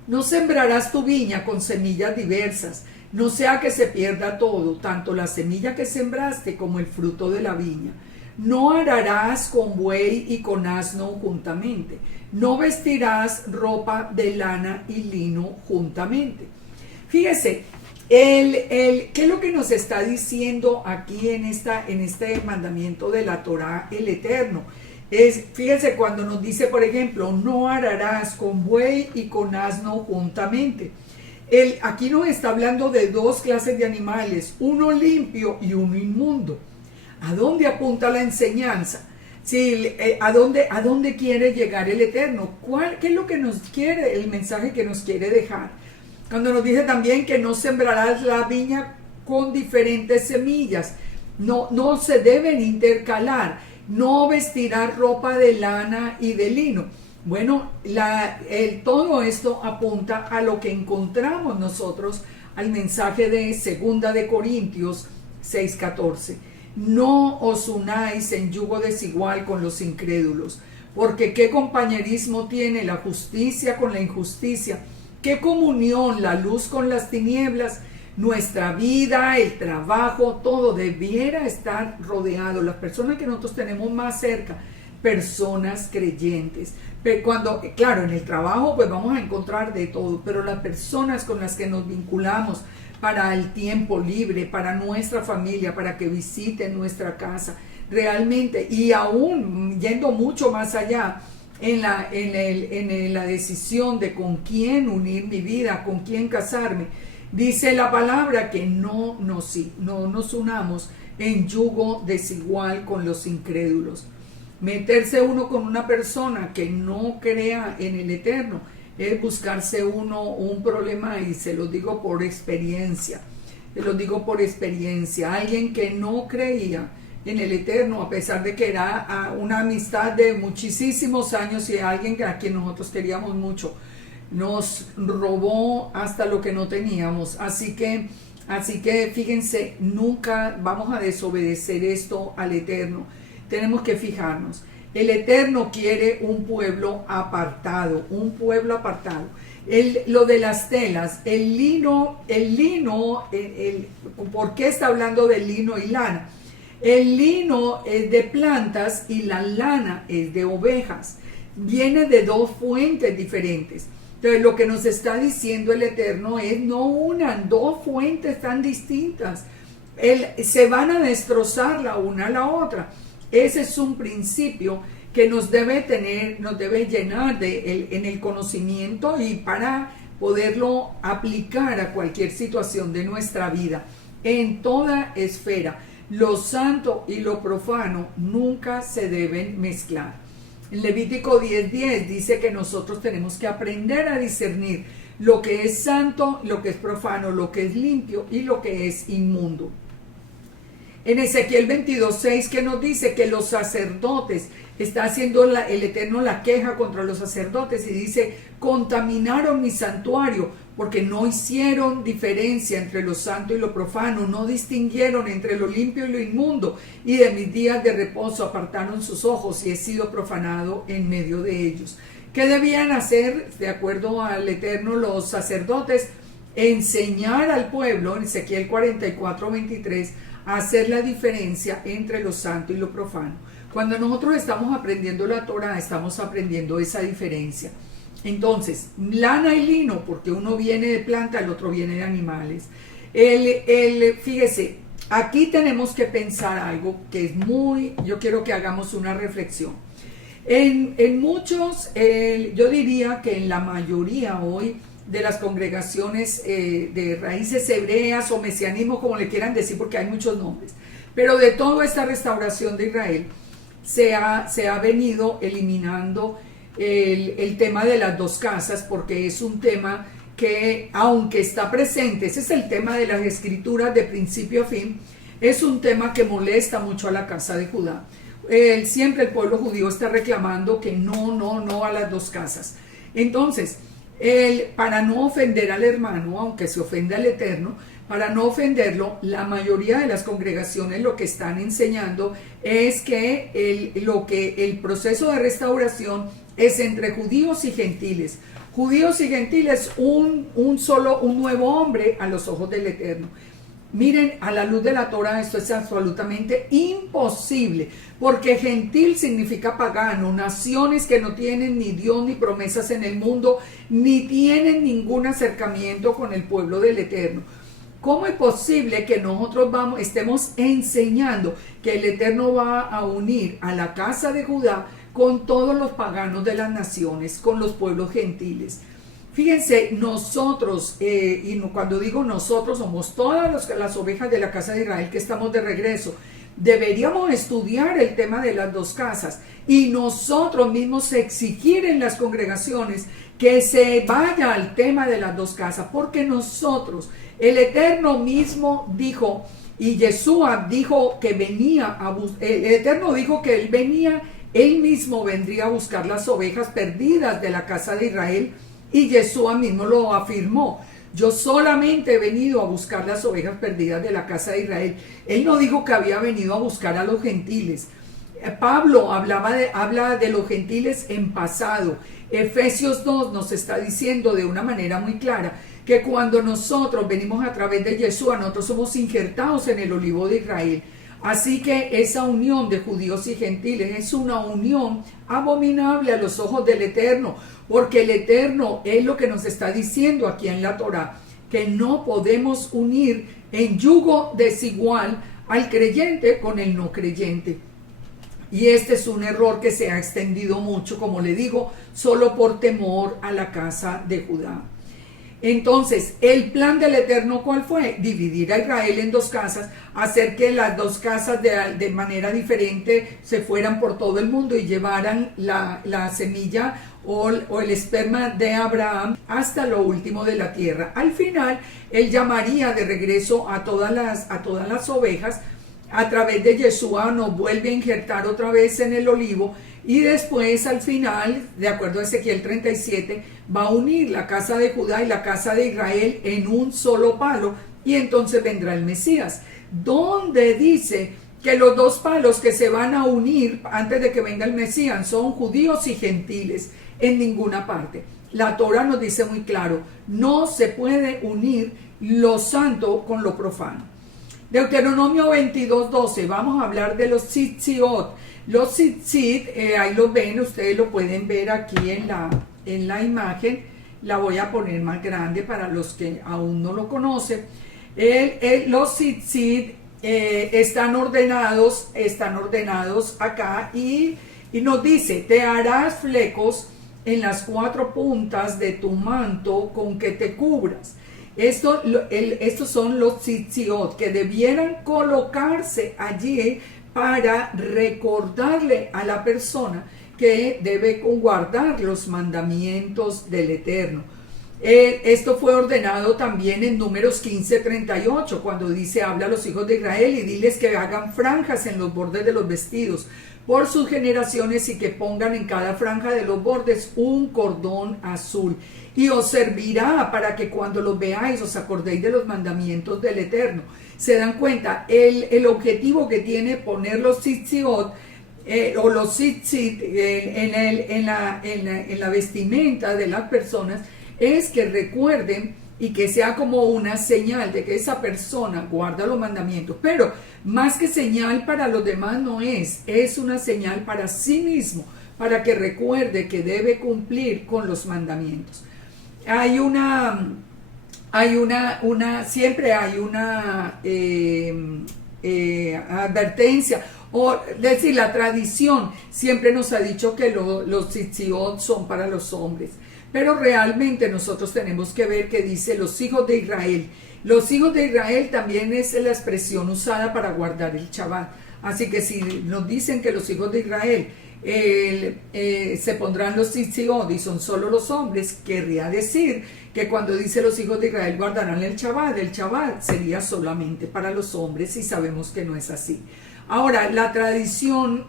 No sembrarás tu viña con semillas diversas, no sea que se pierda todo, tanto la semilla que sembraste como el fruto de la viña. No ararás con buey y con asno juntamente, no vestirás ropa de lana y lino juntamente. Fíjese, ¿qué es lo que nos está diciendo aquí en este mandamiento de la Torá, el Eterno? Fíjese cuando nos dice, por ejemplo, no ararás con buey y con asno juntamente. Aquí nos está hablando de dos clases de animales, uno limpio y uno inmundo. ¿A dónde apunta la enseñanza? ¿A dónde quiere llegar el Eterno? ¿Qué es lo que nos quiere, el mensaje que nos quiere dejar? Cuando nos dice también que no sembrarás la viña con diferentes semillas. No se deben intercalar. No vestirás ropa de lana y de lino. Bueno, todo esto apunta a lo que encontramos nosotros al mensaje de 2 de Corintios 6:14. No os unáis en yugo desigual con los incrédulos, porque qué compañerismo tiene la justicia con la injusticia, qué comunión la luz con las tinieblas. Nuestra vida, el trabajo, todo debiera estar rodeado. Las personas que nosotros tenemos más cerca, personas creyentes. Pero claro, en el trabajo pues vamos a encontrar de todo, pero las personas con las que nos vinculamos para el tiempo libre, para nuestra familia, para que visiten nuestra casa, realmente, y aún yendo mucho más allá, en la decisión de con quién unir mi vida, con quién casarme, dice la palabra que no nos unamos en yugo desigual con los incrédulos. Meterse uno con una persona que no crea en el eterno es buscarse uno un problema, y se lo digo por experiencia. Alguien que no creía en el eterno, a pesar de que era una amistad de muchísimos años y alguien a quien nosotros queríamos mucho, nos robó hasta lo que no teníamos. Así que fíjense, nunca vamos a desobedecer esto al eterno. Tenemos que fijarnos. El eterno quiere un pueblo apartado, Lo de las telas, el lino, ¿por qué está hablando de lino y lana? El lino es de plantas y la lana es de ovejas. Viene de dos fuentes diferentes. Entonces lo que nos está diciendo el Eterno es: no unan dos fuentes tan distintas. Se van a destrozar la una a la otra. Ese es un principio que nos debe llenar en el conocimiento, y para poderlo aplicar a cualquier situación de nuestra vida, en toda esfera. Lo santo y lo profano nunca se deben mezclar. En Levítico 10:10 dice que nosotros tenemos que aprender a discernir lo que es santo, lo que es profano, lo que es limpio y lo que es inmundo. En Ezequiel 22:6, que nos dice que los sacerdotes, está haciendo el Eterno la queja contra los sacerdotes, y dice: contaminaron mi santuario porque no hicieron diferencia entre lo santo y lo profano, no distinguieron entre lo limpio y lo inmundo, y de mis días de reposo apartaron sus ojos, y he sido profanado en medio de ellos. ¿Qué debían hacer, de acuerdo al Eterno, los sacerdotes? Enseñar al pueblo, en Ezequiel 44:23, a hacer la diferencia entre lo santo y lo profano. Cuando nosotros estamos aprendiendo la Torah, estamos aprendiendo esa diferencia. Entonces, lana y lino, porque uno viene de planta, el otro viene de animales. Fíjese, aquí tenemos que pensar algo que es yo quiero que hagamos una reflexión. En muchos, yo diría que en la mayoría hoy de las congregaciones de raíces hebreas o mesianismo, como le quieran decir, porque hay muchos nombres, pero de toda esta restauración de Israel, se ha venido eliminando el tema de las dos casas, porque es un tema que, aunque está presente, ese es el tema de las escrituras de principio a fin, es un tema que molesta mucho a la casa de Judá. Siempre el pueblo judío está reclamando que no a las dos casas. Entonces, para no ofender al hermano, aunque se ofenda al Eterno, para no ofenderlo, la mayoría de las congregaciones lo que están enseñando es que el proceso de restauración es entre judíos y gentiles. Judíos y gentiles, un nuevo hombre a los ojos del Eterno. Miren, a la luz de la Torah esto es absolutamente imposible, porque gentil significa pagano, naciones que no tienen ni Dios ni promesas en el mundo, ni tienen ningún acercamiento con el pueblo del Eterno. ¿Cómo es posible que nosotros estemos enseñando que el Eterno va a unir a la casa de Judá con todos los paganos de las naciones, con los pueblos gentiles? Fíjense, nosotros, y cuando digo nosotros, somos todas las ovejas de la casa de Israel que estamos de regreso. Deberíamos estudiar el tema de las dos casas y nosotros mismos exigir en las congregaciones que se vaya al tema de las dos casas, porque nosotros, el Eterno mismo dijo, y Yeshua dijo que venía el Eterno dijo que él venía, él mismo vendría a buscar las ovejas perdidas de la casa de Israel, y Yeshua mismo lo afirmó. Yo solamente he venido a buscar las ovejas perdidas de la casa de Israel. Él no dijo que había venido a buscar a los gentiles. Pablo habla de los gentiles en pasado. Efesios 2 nos está diciendo de una manera muy clara que cuando nosotros venimos a través de Yeshua, nosotros somos injertados en el olivo de Israel. Así que esa unión de judíos y gentiles es una unión abominable a los ojos del Eterno, porque el Eterno es lo que nos está diciendo aquí en la Torá, que no podemos unir en yugo desigual al creyente con el no creyente. Y este es un error que se ha extendido mucho, como le digo, solo por temor a la casa de Judá. Entonces, el plan del Eterno, ¿cuál fue? Dividir a Israel en dos casas, hacer que las dos casas de manera diferente se fueran por todo el mundo y llevaran la semilla o el esperma de Abraham hasta lo último de la tierra. Al final, él llamaría de regreso a todas las ovejas. A través de Yeshua nos vuelve a injertar otra vez en el olivo, y después al final, de acuerdo a Ezequiel 37, va a unir la casa de Judá y la casa de Israel en un solo palo, y entonces vendrá el Mesías, donde dice que los dos palos que se van a unir antes de que venga el Mesías son judíos y gentiles. En ninguna parte. La Torah nos dice muy claro, no se puede unir lo santo con lo profano. Deuteronomio 22:12, vamos a hablar de los tzitziot. Los tzitzit, ahí lo ven, ustedes lo pueden ver aquí en la imagen. La voy a poner más grande para los que aún no lo conocen. Los tzitzit están ordenados acá, y nos dice, te harás flecos en las cuatro puntas de tu manto con que te cubras. Estos son los tzitziot que debieran colocarse allí para recordarle a la persona que debe guardar los mandamientos del Eterno. Esto fue ordenado también en Números 15:38, cuando dice, habla a los hijos de Israel y diles que hagan franjas en los bordes de los vestidos por sus generaciones, y que pongan en cada franja de los bordes un cordón azul, y os servirá para que cuando los veáis os acordéis de los mandamientos del Eterno. Se dan cuenta el objetivo que tiene poner los tzitziot o los tzitzit en la vestimenta de las personas, es que recuerden y que sea como una señal de que esa persona guarda los mandamientos. Pero más que señal para los demás no es una señal para sí mismo, para que recuerde que debe cumplir con los mandamientos. Siempre hay una advertencia, o decir, la tradición siempre nos ha dicho que los tzitziot son para los hombres. Pero realmente nosotros tenemos que ver que dice los hijos de Israel. Los hijos de Israel también es la expresión usada para guardar el Shabbat. Así que si nos dicen que los hijos de Israel se pondrán los tzitziot y son solo los hombres, querría decir que cuando dice los hijos de Israel guardarán el Shabbat sería solamente para los hombres, y sabemos que no es así. Ahora, la tradición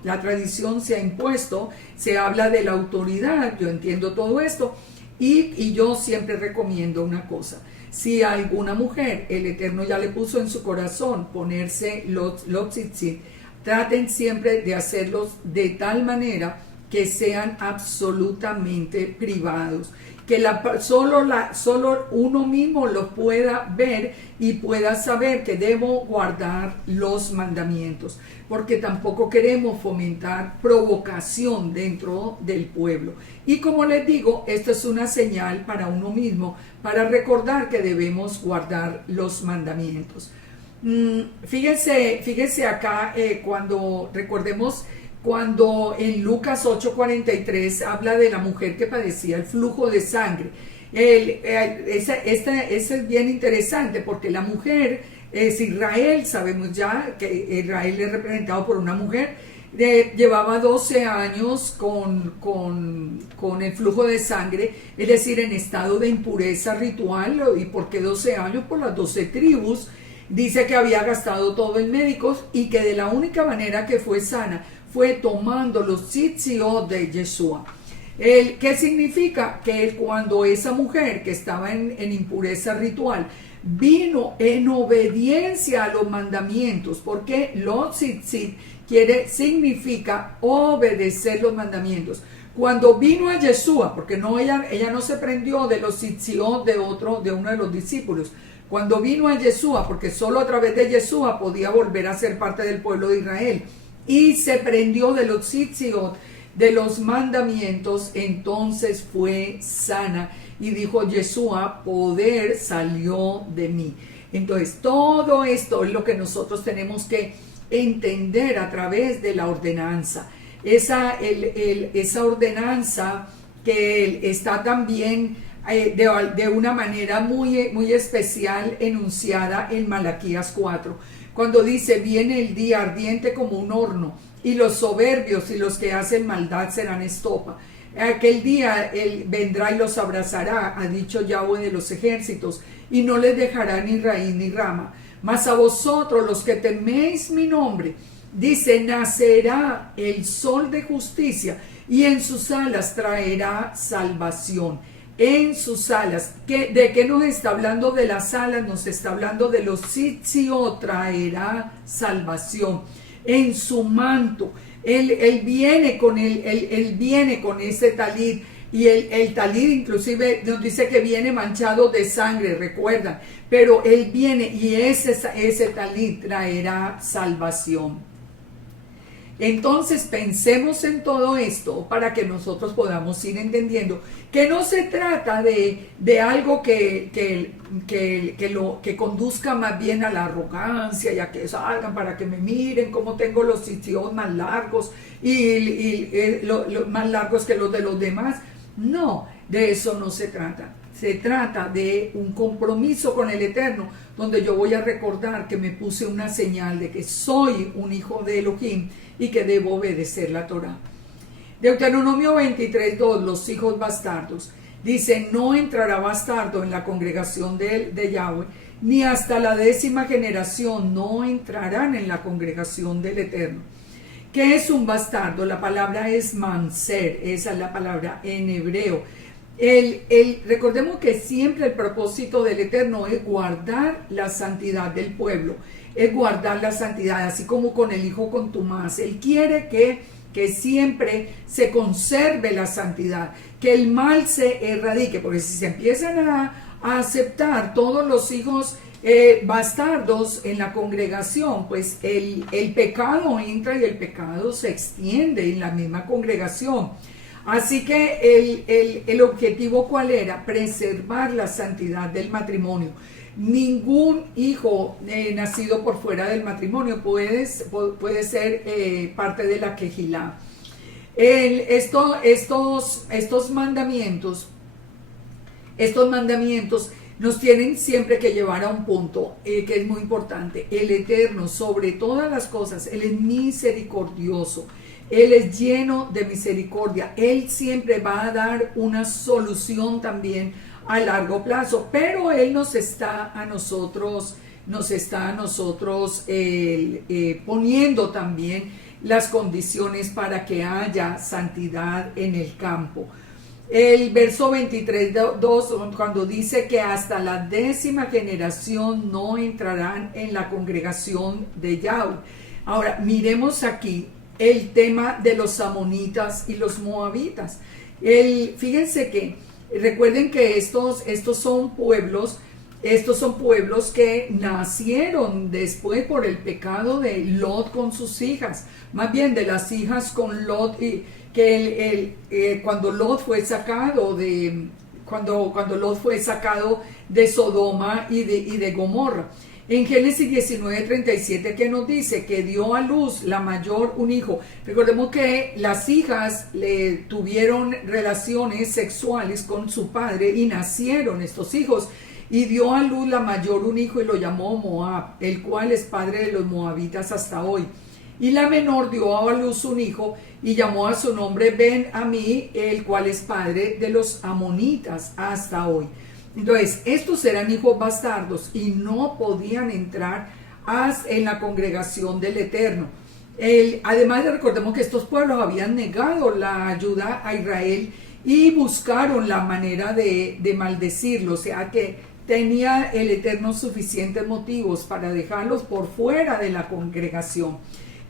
se ha impuesto, se habla de la autoridad, yo entiendo todo esto, y yo siempre recomiendo una cosa. Si a alguna mujer el Eterno ya le puso en su corazón ponerse los tzitzit, traten siempre de hacerlos de tal manera que sean absolutamente privados, que solo uno mismo los pueda ver y pueda saber que debo guardar los mandamientos, porque tampoco queremos fomentar provocación dentro del pueblo. Y como les digo, esto es una señal para uno mismo, para recordar que debemos guardar los mandamientos. Fíjense acá, cuando en Lucas 8:43 habla de la mujer que padecía el flujo de sangre. Ese es bien interesante, porque la mujer es Israel. Sabemos ya que Israel es representado por una mujer. llevaba 12 años con el flujo de sangre, es decir, en estado de impureza ritual. ¿Y por qué 12 años? Por las 12 tribus. Dice que había gastado todo en médicos y que de la única manera que fue sana fue tomando los tzitziot de Yeshua. ¿Qué significa? Que cuando esa mujer que estaba en impureza ritual vino en obediencia a los mandamientos, porque los tzitzit significa obedecer los mandamientos. Cuando vino a Yeshua, porque ella no se prendió de los tzitziot de uno de los discípulos. Cuando vino a Yeshua, porque solo a través de Yeshua podía volver a ser parte del pueblo de Israel, y se prendió de los tzitziot, de los mandamientos, entonces fue sana y dijo Yeshua, poder salió de mí. Entonces todo esto es lo que nosotros tenemos que entender a través de la ordenanza. Esa ordenanza que está también de una manera muy especial enunciada en Malaquías 4, cuando dice, viene el día ardiente como un horno, y los soberbios y los que hacen maldad serán estopa. Aquel día Él vendrá y los abrazará, ha dicho Yahweh de los ejércitos, y no les dejará ni raíz ni rama. Mas a vosotros, los que teméis mi nombre, dice, nacerá el sol de justicia, y en sus alas traerá salvación. En sus alas. ¿De qué nos está hablando? De las alas, nos está hablando de los tzitziot, traerá salvación. En su manto, él viene con él viene con ese talit, y el talit inclusive nos dice que viene manchado de sangre, recuerdan, pero él viene y ese talit traerá salvación. Entonces pensemos en todo esto para que nosotros podamos ir entendiendo que no se trata de algo que conduzca más bien a la arrogancia y a que salgan para que me miren cómo tengo los sitios más largos y más largos que los de los demás. No, de eso no se trata. Se trata de un compromiso con el Eterno, donde yo voy a recordar que me puse una señal de que soy un hijo de Elohim y que debo obedecer la Torah. Deuteronomio 23:2, los hijos bastardos. Dice, no entrará bastardo en la congregación de Yahweh, ni hasta la 10ª generación no entrarán en la congregación del Eterno. ¿Qué es un bastardo? La palabra es manser, esa es la palabra en hebreo. Recordemos que siempre el propósito del Eterno es guardar la santidad del pueblo, es guardar la santidad, así como con el hijo contumaz. Él quiere que siempre se conserve la santidad, que el mal se erradique, porque si se empiezan a aceptar todos los hijos bastardos en la congregación, pues el pecado entra y el pecado se extiende en la misma congregación. Así que el objetivo, ¿cuál era? Preservar la santidad del matrimonio. Ningún hijo nacido por fuera del matrimonio puede ser parte de la quejilá. Estos mandamientos nos tienen siempre que llevar a un punto que es muy importante. El Eterno, sobre todas las cosas, Él es misericordioso. Él es lleno de misericordia. Él siempre va a dar una solución también a largo plazo, pero Él nos está a nosotros poniendo también las condiciones para que haya santidad en el campo. El verso 23:2, cuando dice que hasta la 10ª generación no entrarán en la congregación de Yahweh. Ahora, miremos aquí el tema de los amonitas y los moabitas. Fíjense que, recuerden que estos son pueblos que nacieron después por el pecado de Lot con sus hijas, más bien de las hijas con Lot, y que cuando Lot fue sacado cuando Lot fue sacado de Sodoma y de Gomorra. En Génesis 19:37, que nos dice que dio a luz la mayor un hijo. Recordemos que las hijas le tuvieron relaciones sexuales con su padre y nacieron estos hijos. Y dio a luz la mayor un hijo y lo llamó Moab, el cual es padre de los moabitas hasta hoy. Y la menor dio a luz un hijo y llamó a su nombre Ben-Amí, el cual es padre de los amonitas hasta hoy. Entonces, estos eran hijos bastardos y no podían entrar en la congregación del Eterno. Además, recordemos que estos pueblos habían negado la ayuda a Israel y buscaron la manera de maldecirlo, o sea que tenía el Eterno suficientes motivos para dejarlos por fuera de la congregación.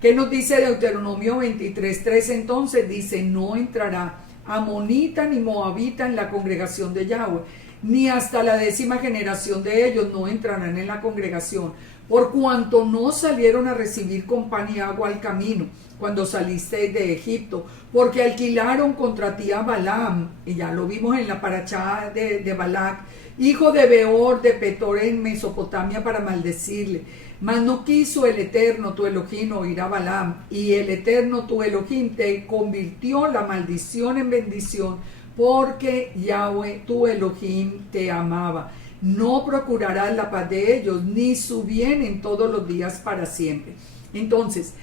¿Qué nos dice Deuteronomio 23:3? Entonces dice: no entrará amonita ni moabita en la congregación de Yahweh, ni hasta la 10ª generación de ellos no entrarán en la congregación, por cuanto no salieron a recibir con pan y agua al camino, cuando saliste de Egipto, porque alquilaron contra ti a Balaam, y ya lo vimos en la parachá de Balac, hijo de Beor de Petor en Mesopotamia, para maldecirle. Mas no quiso el Eterno tu Elohim oír a Balaam, y el Eterno tu Elohim te convirtió la maldición en bendición, porque Yahweh tu Elohim te amaba. No procurarás la paz de ellos, ni su bien en todos los días para siempre. Entonces,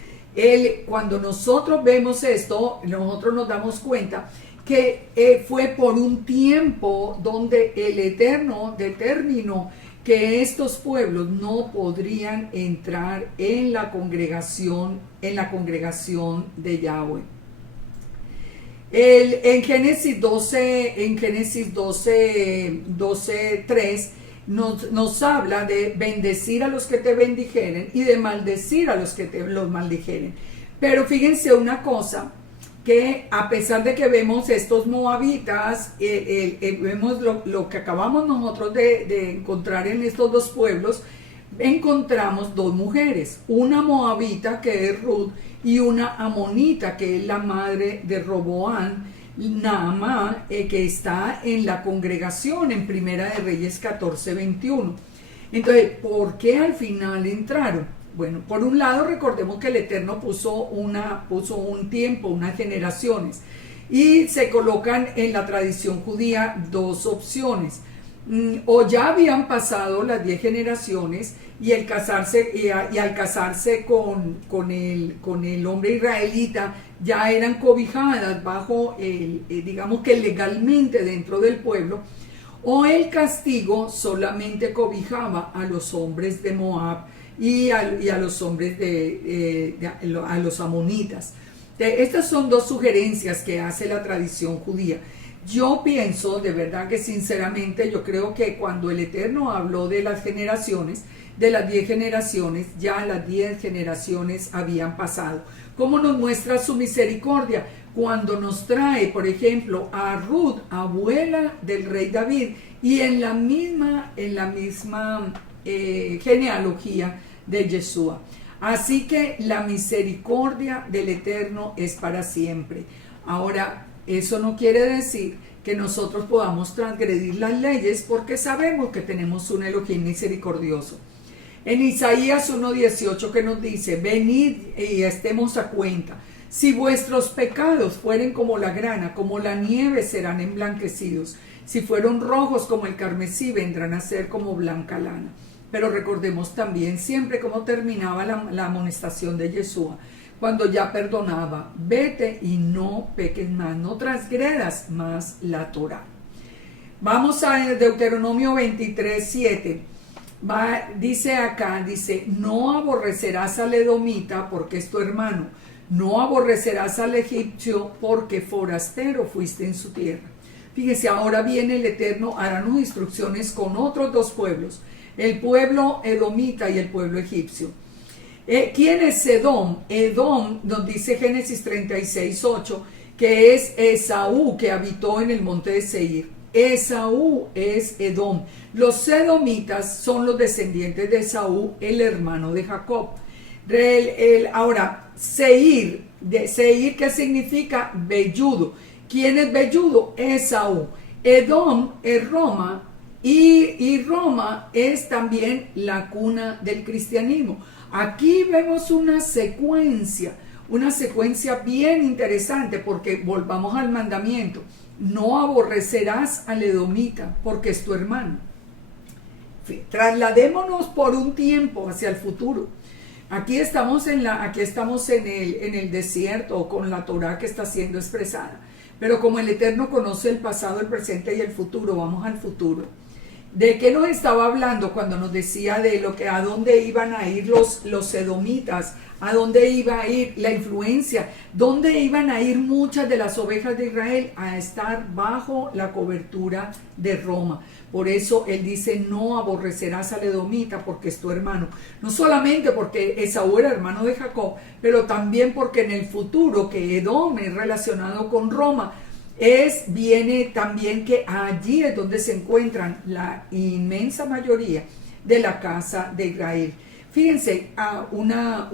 cuando nosotros vemos esto, nosotros nos damos cuenta que fue por un tiempo donde el Eterno determinó que estos pueblos no podrían entrar en la congregación de Yahweh. En Génesis 12:3 nos habla de bendecir a los que te bendijeren y de maldecir a los que los maldijeren. Pero fíjense una cosa, que a pesar de que vemos estos moabitas, vemos lo que acabamos nosotros de encontrar en estos dos pueblos, encontramos dos mujeres, una moabita que es Ruth y una amonita que es la madre de Roboán, Naamá, que está en la congregación en Primera de Reyes 14:21. Entonces, ¿por qué al final entraron? Bueno, por un lado recordemos que el Eterno puso un tiempo, unas generaciones, y se colocan en la tradición judía dos opciones. O ya habían pasado las 10 generaciones y al casarse con el hombre israelita ya eran cobijadas bajo digamos que legalmente dentro del pueblo, o el castigo solamente cobijaba a los hombres de Moab y a los hombres a los amonitas. Estas son dos sugerencias que hace la tradición judía. Yo pienso, de verdad que sinceramente, yo creo que cuando el Eterno habló de las generaciones, de las 10 generaciones, ya las 10 generaciones habían pasado. ¿Cómo nos muestra su misericordia? Cuando nos trae, por ejemplo, a Ruth, abuela del rey David, y en la misma genealogía de Yeshua. Así que la misericordia del Eterno es para siempre. Ahora, eso no quiere decir que nosotros podamos transgredir las leyes, porque sabemos que tenemos un Elohim misericordioso. En Isaías 1:18 que nos dice: venid y estemos a cuenta. Si vuestros pecados fueren como la grana, como la nieve serán emblanquecidos. Si fueron rojos como el carmesí, vendrán a ser como blanca lana. Pero recordemos también siempre cómo terminaba la amonestación de Yeshua, cuando ya perdonaba: vete y no peques más, no transgredas más la Torá. Vamos a Deuteronomio 23:7. Dice: no aborrecerás al edomita porque es tu hermano, no aborrecerás al egipcio porque forastero fuiste en su tierra. Fíjese, ahora viene el Eterno a darnos instrucciones con otros dos pueblos, el pueblo edomita y el pueblo egipcio. ¿Quién es Edom? Edom, nos dice Génesis 36:8, que es Esaú, que habitó en el monte de Seir. Esaú es Edom. Los edomitas son los descendientes de Esaú, el hermano de Jacob. Ahora, Seir, ¿qué significa? Velludo. ¿Quién es velludo? Esaú. Edom es Roma, y Roma es también la cuna del cristianismo. Aquí vemos una secuencia bien interesante, porque volvamos al mandamiento: no aborrecerás al edomita porque es tu hermano. Trasladémonos por un tiempo hacia el futuro. Aquí estamos en el desierto con la Torá que está siendo expresada. Pero como el Eterno conoce el pasado, el presente y el futuro, vamos al futuro. ¿De qué nos estaba hablando cuando nos decía de lo que a dónde iban a ir los edomitas? ¿A dónde iba a ir la influencia? ¿Dónde iban a ir muchas de las ovejas de Israel? A estar bajo la cobertura de Roma. Por eso él dice, no aborrecerás al edomita porque es tu hermano. No solamente porque Esaú era hermano de Jacob, pero también porque en el futuro que Edom es relacionado con Roma, viene también que allí es donde se encuentran la inmensa mayoría de la casa de Israel. Fíjense, una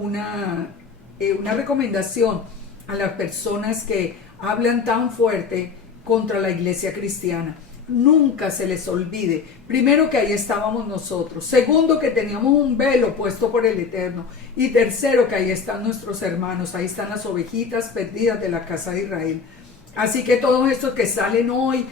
recomendación a las personas que hablan tan fuerte contra la iglesia cristiana. Nunca se les olvide, primero, que ahí estábamos nosotros, segundo, que teníamos un velo puesto por el Eterno, y tercero, que ahí están nuestros hermanos, ahí están las ovejitas perdidas de la casa de Israel. Así que todos estos que salen hoy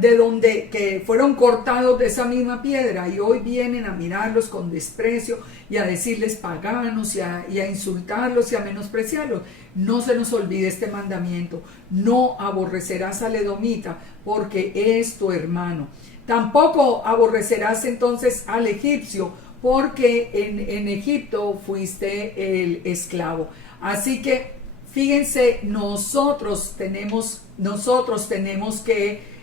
de donde que fueron cortados de esa misma piedra y hoy vienen a mirarlos con desprecio y a decirles paganos y a insultarlos y a menospreciarlos, no se nos olvide este mandamiento: no aborrecerás al edomita porque es tu hermano. Tampoco aborrecerás entonces al egipcio porque en Egipto fuiste el esclavo. Así que fíjense, nosotros tenemos que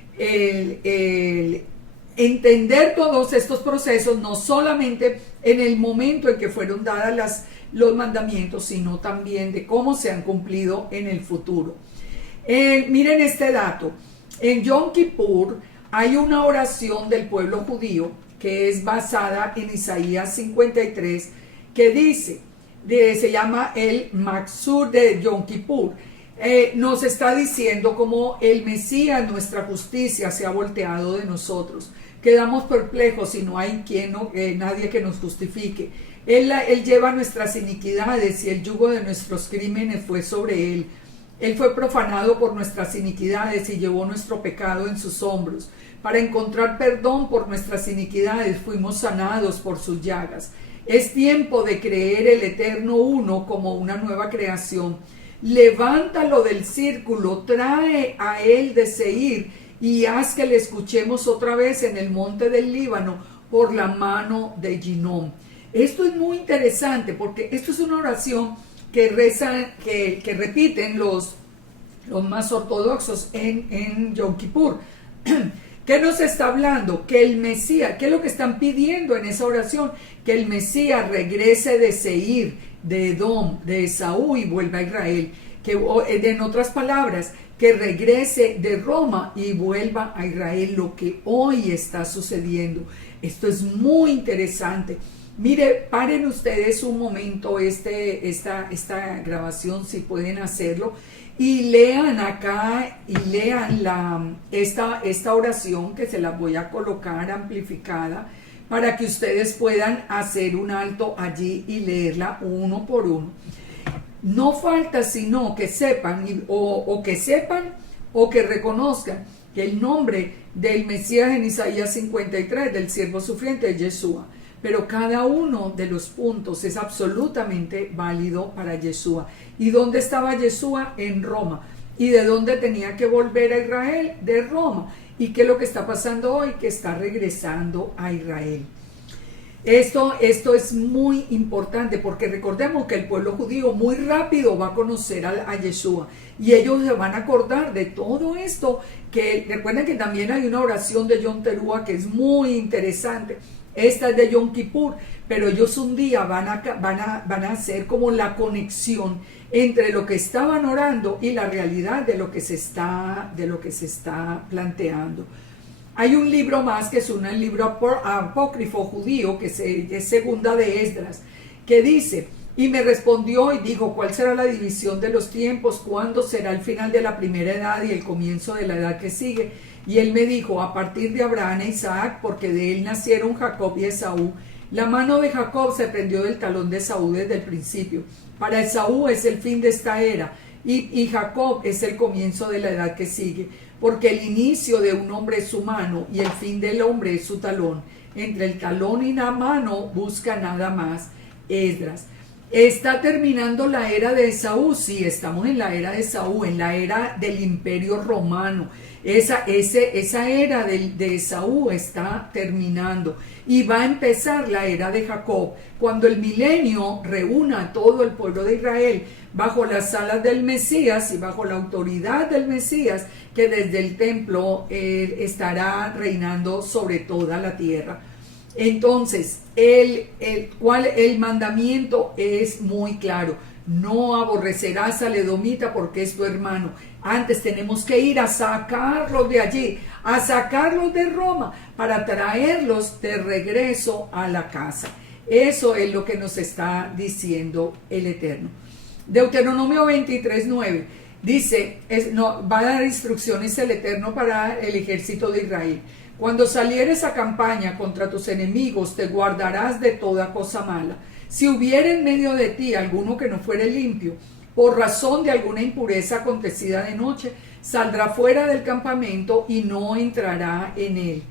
entender todos estos procesos, no solamente en el momento en que fueron dadas los mandamientos, sino también de cómo se han cumplido en el futuro. Miren este dato: en Yom Kippur hay una oración del pueblo judío que es basada en Isaías 53, que dice, se llama el Maxur de Yom Kippur. Nos está diciendo cómo el Mesías, nuestra justicia, se ha volteado de nosotros. Quedamos perplejos y no hay nadie que nos justifique. Él lleva nuestras iniquidades y el yugo de nuestros crímenes fue sobre él. Él fue profanado por nuestras iniquidades y llevó nuestro pecado en sus hombros. Para encontrar perdón por nuestras iniquidades fuimos sanados por sus llagas. Es tiempo de creer el Eterno Uno como una nueva creación. Levántalo del círculo, trae a él de Seir y haz que le escuchemos otra vez en el monte del Líbano por la mano de Ginom. Esto es muy interesante porque esto es una oración que repiten los más ortodoxos en Yom Kippur. ¿Qué nos está hablando? Que el Mesías, ¿qué es lo que están pidiendo en esa oración? Que el Mesías regrese de Seir, de Edom, de Esaú y vuelva a Israel. Que, en otras palabras, que regrese de Roma y vuelva a Israel, lo que hoy está sucediendo. Esto es muy interesante. Mire, paren ustedes un momento esta grabación, si pueden hacerlo, y lean acá, y lean esta oración, que se la voy a colocar amplificada, para que ustedes puedan hacer un alto allí y leerla uno por uno. No falta sino que sepan, o que reconozcan que el nombre del Mesías en Isaías 53, del siervo sufriente, es Yeshua. Pero cada uno de los puntos es absolutamente válido para Yeshua. ¿Y dónde estaba Yeshua? En Roma. ¿Y de dónde tenía que volver a Israel? De Roma. ¿Y qué es lo que está pasando hoy? Que está regresando a Israel. Esto es muy importante porque recordemos que el pueblo judío muy rápido va a conocer a Yeshua y ellos se van a acordar de todo esto. Que recuerden que también hay una oración de Yom Teruah que es muy interesante. Esta es de Yom Kippur, pero ellos un día van a hacer como la conexión entre lo que estaban orando y la realidad de lo que se está planteando. Hay un libro más que es un libro apócrifo judío, que es segunda de Esdras, que dice: y me respondió y dijo, ¿cuál será la división de los tiempos? ¿Cuándo será el final de la primera edad y el comienzo de la edad que sigue? Y él me dijo, a partir de Abraham e Isaac, porque de él nacieron Jacob y Esaú. La mano de Jacob se prendió del talón de Esaú desde el principio. Para Esaú es el fin de esta era, y Jacob es el comienzo de la edad que sigue. Porque el inicio de un hombre es su mano, y el fin del hombre es su talón. Entre el talón y la mano busca nada más. Esdras. Está terminando la era de Esaú, sí, estamos en la era de Esaú, en la era del Imperio Romano. Esa era de Esaú está terminando y va a empezar la era de Jacob, cuando el milenio reúna a todo el pueblo de Israel bajo las alas del Mesías y bajo la autoridad del Mesías, que desde el templo estará reinando sobre toda la tierra. Entonces, el mandamiento es muy claro: no aborrecerás al edomita porque es tu hermano. Antes tenemos que ir a sacarlos de allí, a sacarlos de Roma, para traerlos de regreso a la casa. Eso es lo que nos está diciendo el Eterno. Deuteronomio 23:9 dice, va a dar instrucciones el Eterno para el ejército de Israel. Cuando salieres a campaña contra tus enemigos, te guardarás de toda cosa mala. Si hubiera en medio de ti alguno que no fuere limpio, por razón de alguna impureza acontecida de noche, saldrá fuera del campamento y no entrará en él.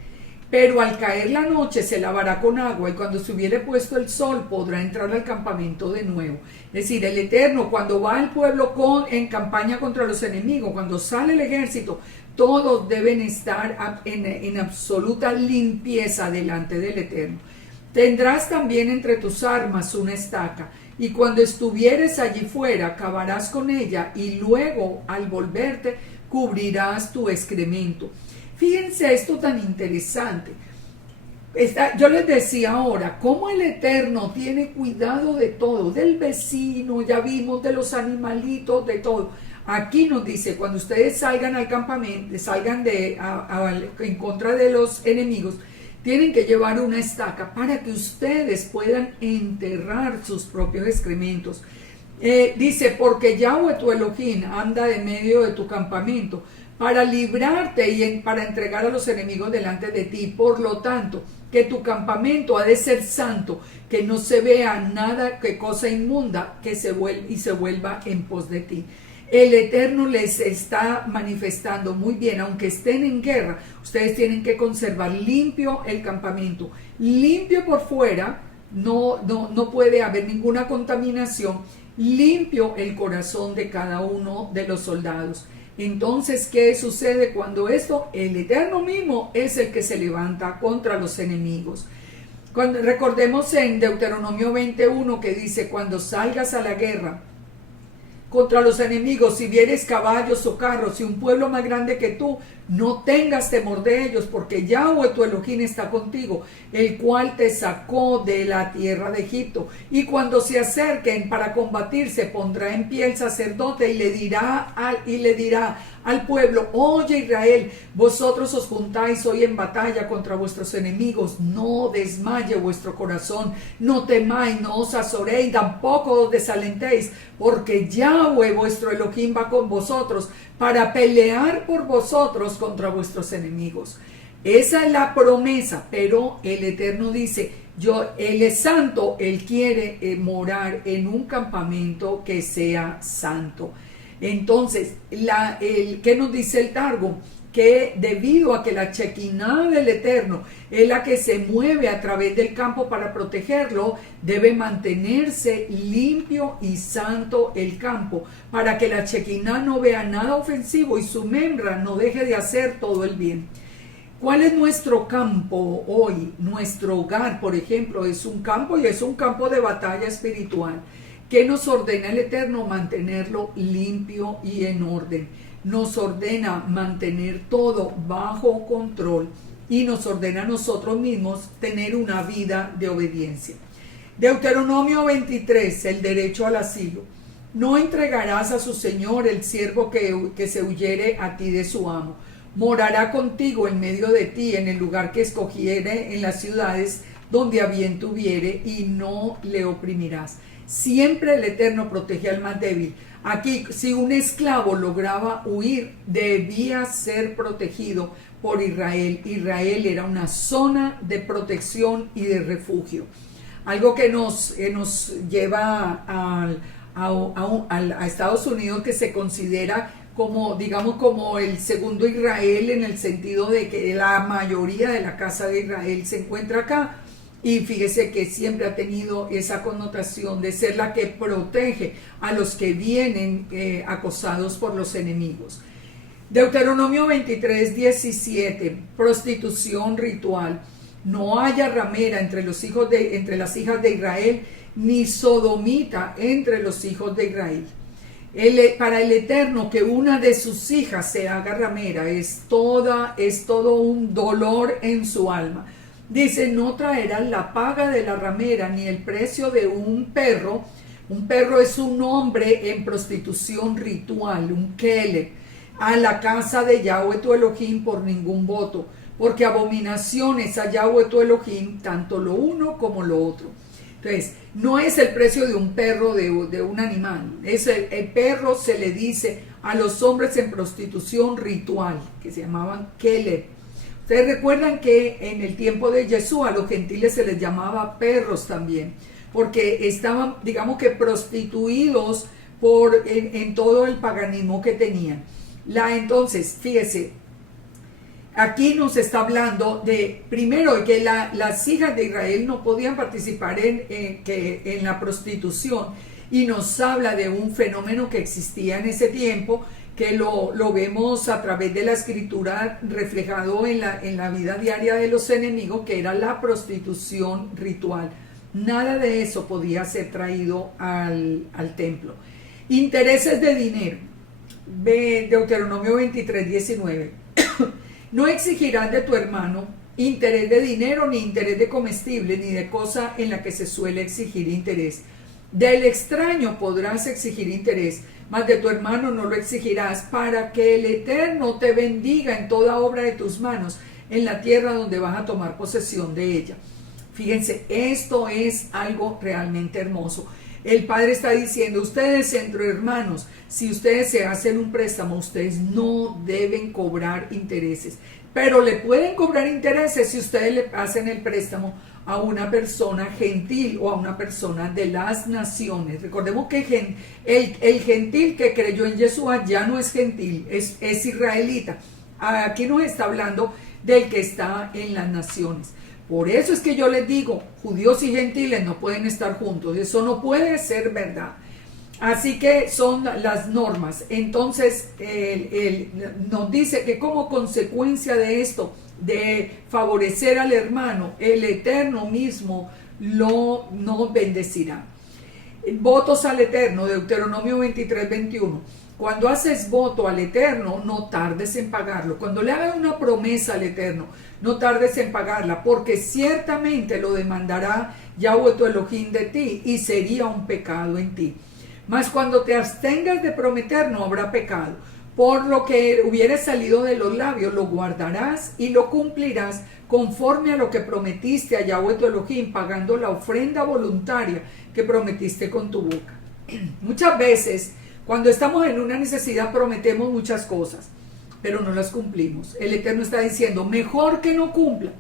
Pero al caer la noche se lavará con agua, y cuando se hubiere puesto el sol podrá entrar al campamento de nuevo. Es decir, el Eterno, cuando va el pueblo en campaña contra los enemigos, cuando sale el ejército, todos deben estar en absoluta limpieza delante del Eterno. Tendrás también entre tus armas una estaca, y cuando estuvieres allí fuera, cavarás con ella, y luego, al volverte, cubrirás tu excremento. Fíjense esto tan interesante. Yo les decía ahora, cómo el Eterno tiene cuidado de todo, del vecino, ya vimos, de los animalitos, de todo. Aquí nos dice, cuando ustedes salgan al campamento, salgan en contra de los enemigos, tienen que llevar una estaca para que ustedes puedan enterrar sus propios excrementos. Dice, porque Yahweh tu Elohim anda de medio de tu campamento para librarte y para entregar a los enemigos delante de ti. Por lo tanto, que tu campamento ha de ser santo, que no se vea nada, que cosa inmunda, que se vuelva en pos de ti. El Eterno les está manifestando muy bien, aunque estén en guerra, ustedes tienen que conservar limpio el campamento, limpio por fuera, no puede haber ninguna contaminación, limpio el corazón de cada uno de los soldados. Entonces, ¿qué sucede cuando esto? El Eterno mismo es el que se levanta contra los enemigos. Recordemos en Deuteronomio 21 que dice, cuando salgas a la guerra contra los enemigos, si vieres caballos o carros y un pueblo más grande que tú, no tengas temor de ellos, porque Yahweh tu Elohim está contigo, el cual te sacó de la tierra de Egipto. Y cuando se acerquen para combatir, se pondrá en pie el sacerdote y le dirá al pueblo: oye Israel, vosotros os juntáis hoy en batalla contra vuestros enemigos, no desmaye vuestro corazón, no temáis, no os azoréis, tampoco os desalentéis, porque Yahweh vuestro Elohim va con vosotros para pelear por vosotros contra vuestros enemigos. Esa es la promesa, pero el Eterno dice, Él es santo, Él quiere morar en un campamento que sea santo. Entonces, ¿qué nos dice el Targum? Que debido a que la Shekinah del Eterno es la que se mueve a través del campo para protegerlo, debe mantenerse limpio y santo el campo, para que la Shekinah no vea nada ofensivo y su membra no deje de hacer todo el bien. ¿Cuál es nuestro campo hoy? Nuestro hogar, por ejemplo, es un campo, y es un campo de batalla espiritual. ¿Qué nos ordena el Eterno? Mantenerlo limpio y en orden. Nos ordena mantener todo bajo control y nos ordena a nosotros mismos tener una vida de obediencia. Deuteronomio 23, el derecho al asilo. No entregarás a su señor el siervo que se huyere a ti de su amo. Morará contigo en medio de ti, en el lugar que escogiere en las ciudades donde a bien tuviere, y no le oprimirás. Siempre el Eterno protege al más débil. Aquí, si un esclavo lograba huir, debía ser protegido por Israel. Israel era una zona de protección y de refugio. Algo que nos lleva a Estados Unidos, que se considera como, digamos, como el segundo Israel, en el sentido de que la mayoría de la casa de Israel se encuentra acá. Y fíjese que siempre ha tenido esa connotación de ser la que protege a los que vienen acosados por los enemigos. Deuteronomio 23, 17, prostitución ritual. No haya ramera entre las hijas de Israel, ni sodomita entre los hijos de Israel. Para el Eterno, que una de sus hijas se haga ramera es todo un dolor en su alma. Dice, no traerán la paga de la ramera ni el precio de un perro. Un perro es un hombre en prostitución ritual, un keleb, a la casa de Yahweh tu Elohim por ningún voto, porque abominaciones a Yahweh tu Elohim, tanto lo uno como lo otro. Entonces, no es el precio de un perro, de un animal. El perro se le dice a los hombres en prostitución ritual, que se llamaban keleb. Ustedes recuerdan que en el tiempo de Yeshua a los gentiles se les llamaba perros también, porque estaban, digamos que prostituidos en todo el paganismo que tenían. Entonces, fíjese, aquí nos está hablando de, primero, que las hijas de Israel no podían participar en la prostitución, y nos habla de un fenómeno que existía en ese tiempo, que lo vemos a través de la escritura reflejado en la vida diaria de los enemigos, que era la prostitución ritual. Nada de eso podía ser traído al templo. Intereses de dinero. Deuteronomio 23, 19. No exigirás de tu hermano interés de dinero, ni interés de comestible, ni de cosa en la que se suele exigir interés. Del extraño podrás exigir interés, mas de tu hermano no lo exigirás, para que el Eterno te bendiga en toda obra de tus manos, en la tierra donde vas a tomar posesión de ella. Fíjense, esto es algo realmente hermoso. El Padre está diciendo, ustedes entre hermanos, si ustedes se hacen un préstamo, ustedes no deben cobrar intereses, pero le pueden cobrar intereses si ustedes le hacen el préstamo a una persona gentil o a una persona de las naciones. Recordemos que el gentil que creyó en Yeshua ya no es gentil, es israelita. Aquí nos está hablando del que está en las naciones. Por eso es que yo les digo, judíos y gentiles no pueden estar juntos. Eso no puede ser verdad. Así que son las normas. Entonces, nos dice que como consecuencia de esto, de favorecer al hermano, el Eterno mismo nos bendecirá. Votos al Eterno, Deuteronomio 23, 21. Cuando haces voto al Eterno, no tardes en pagarlo. Cuando le hagas una promesa al Eterno, no tardes en pagarla, porque ciertamente lo demandará Yahweh tu Elohim de ti, y sería un pecado en ti. Mas cuando te abstengas de prometer, no habrá pecado. Por lo que hubiere salido de los labios, lo guardarás y lo cumplirás conforme a lo que prometiste a Yahweh tu Elohim, pagando la ofrenda voluntaria que prometiste con tu boca. Muchas veces, cuando estamos en una necesidad, prometemos muchas cosas, pero no las cumplimos. El Eterno está diciendo, mejor que no cumpla,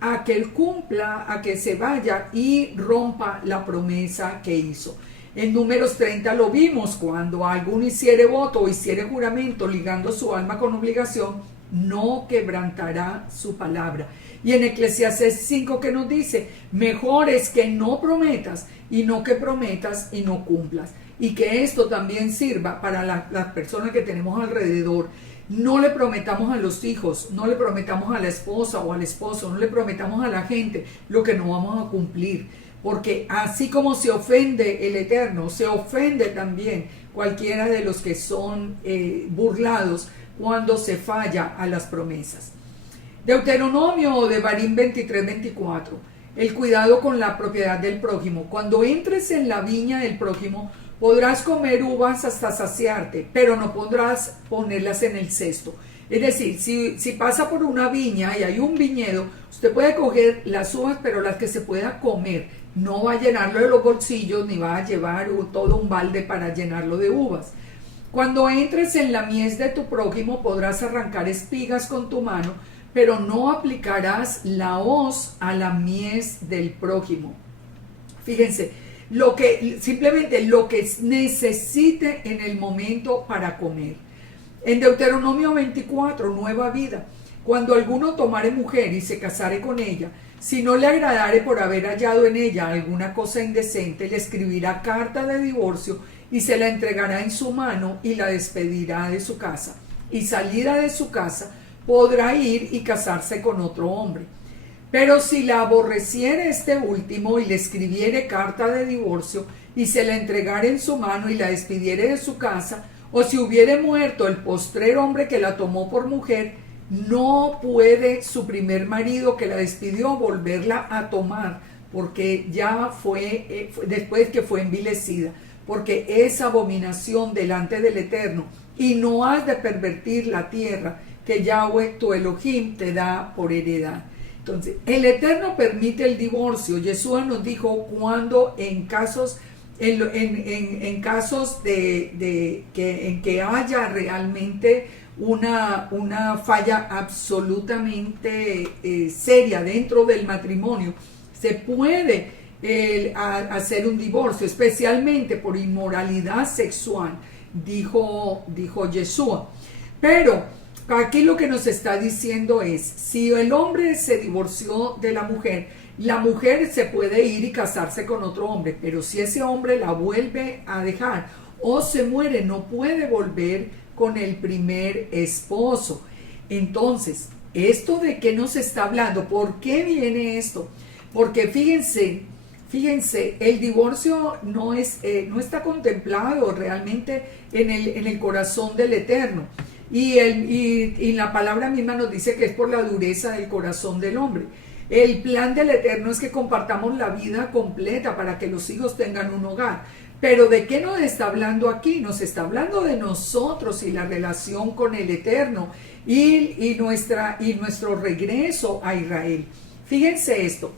a que él cumpla, a que se vaya y rompa la promesa que hizo. En Números 30 lo vimos, cuando alguno hiciere voto o hiciere juramento ligando su alma con obligación, no quebrantará su palabra. Y en Eclesiastés 5 que nos dice, mejor es que no prometas y no que prometas y no cumplas. Y que esto también sirva para las personas que tenemos alrededor. No le prometamos a los hijos, no le prometamos a la esposa o al esposo, no le prometamos a la gente lo que no vamos a cumplir. Porque así como se ofende el Eterno, se ofende también cualquiera de los que son burlados cuando se falla a las promesas. Deuteronomio de Barín 23, 24. El cuidado con la propiedad del prójimo. Cuando entres en la viña del prójimo, podrás comer uvas hasta saciarte, pero no podrás ponerlas en el cesto. Es decir, si pasa por una viña y hay un viñedo, usted puede coger las uvas, pero las que se pueda comer. No va a llenarlo de los bolsillos, ni va a llevar todo un balde para llenarlo de uvas. Cuando entres en la mies de tu prójimo, podrás arrancar espigas con tu mano, pero no aplicarás la hoz a la mies del prójimo. Fíjense, simplemente lo que necesite en el momento para comer. En Deuteronomio 24, nueva vida. Cuando alguno tomare mujer y se casare con ella, si no le agradare por haber hallado en ella alguna cosa indecente, le escribirá carta de divorcio y se la entregará en su mano y la despedirá de su casa. Y salida de su casa, podrá ir y casarse con otro hombre. Pero si la aborreciere este último y le escribiere carta de divorcio y se la entregare en su mano y la despidiere de su casa, o si hubiere muerto el postrer hombre que la tomó por mujer, no puede su primer marido que la despidió volverla a tomar, porque ya fue, después que fue envilecida, porque es abominación delante del Eterno, y no has de pervertir la tierra que Yahweh tu Elohim te da por heredad. Entonces, el Eterno permite el divorcio. Yeshua nos dijo cuando en casos en casos en que haya realmente una falla absolutamente seria dentro del matrimonio, se puede hacer un divorcio, especialmente por inmoralidad sexual, dijo Yeshua. Pero aquí lo que nos está diciendo es, si el hombre se divorció de la mujer se puede ir y casarse con otro hombre, pero si ese hombre la vuelve a dejar o se muere, no puede volver con el primer esposo. Entonces, ¿esto de qué nos está hablando? ¿Por qué viene esto? Porque fíjense, el divorcio no está contemplado realmente en el corazón del Eterno. Y la palabra misma nos dice que es por la dureza del corazón del hombre. El plan del Eterno es que compartamos la vida completa para que los hijos tengan un hogar. Pero ¿de qué nos está hablando aquí? Nos está hablando de nosotros y la relación con el Eterno y nuestro regreso a Israel. Fíjense esto.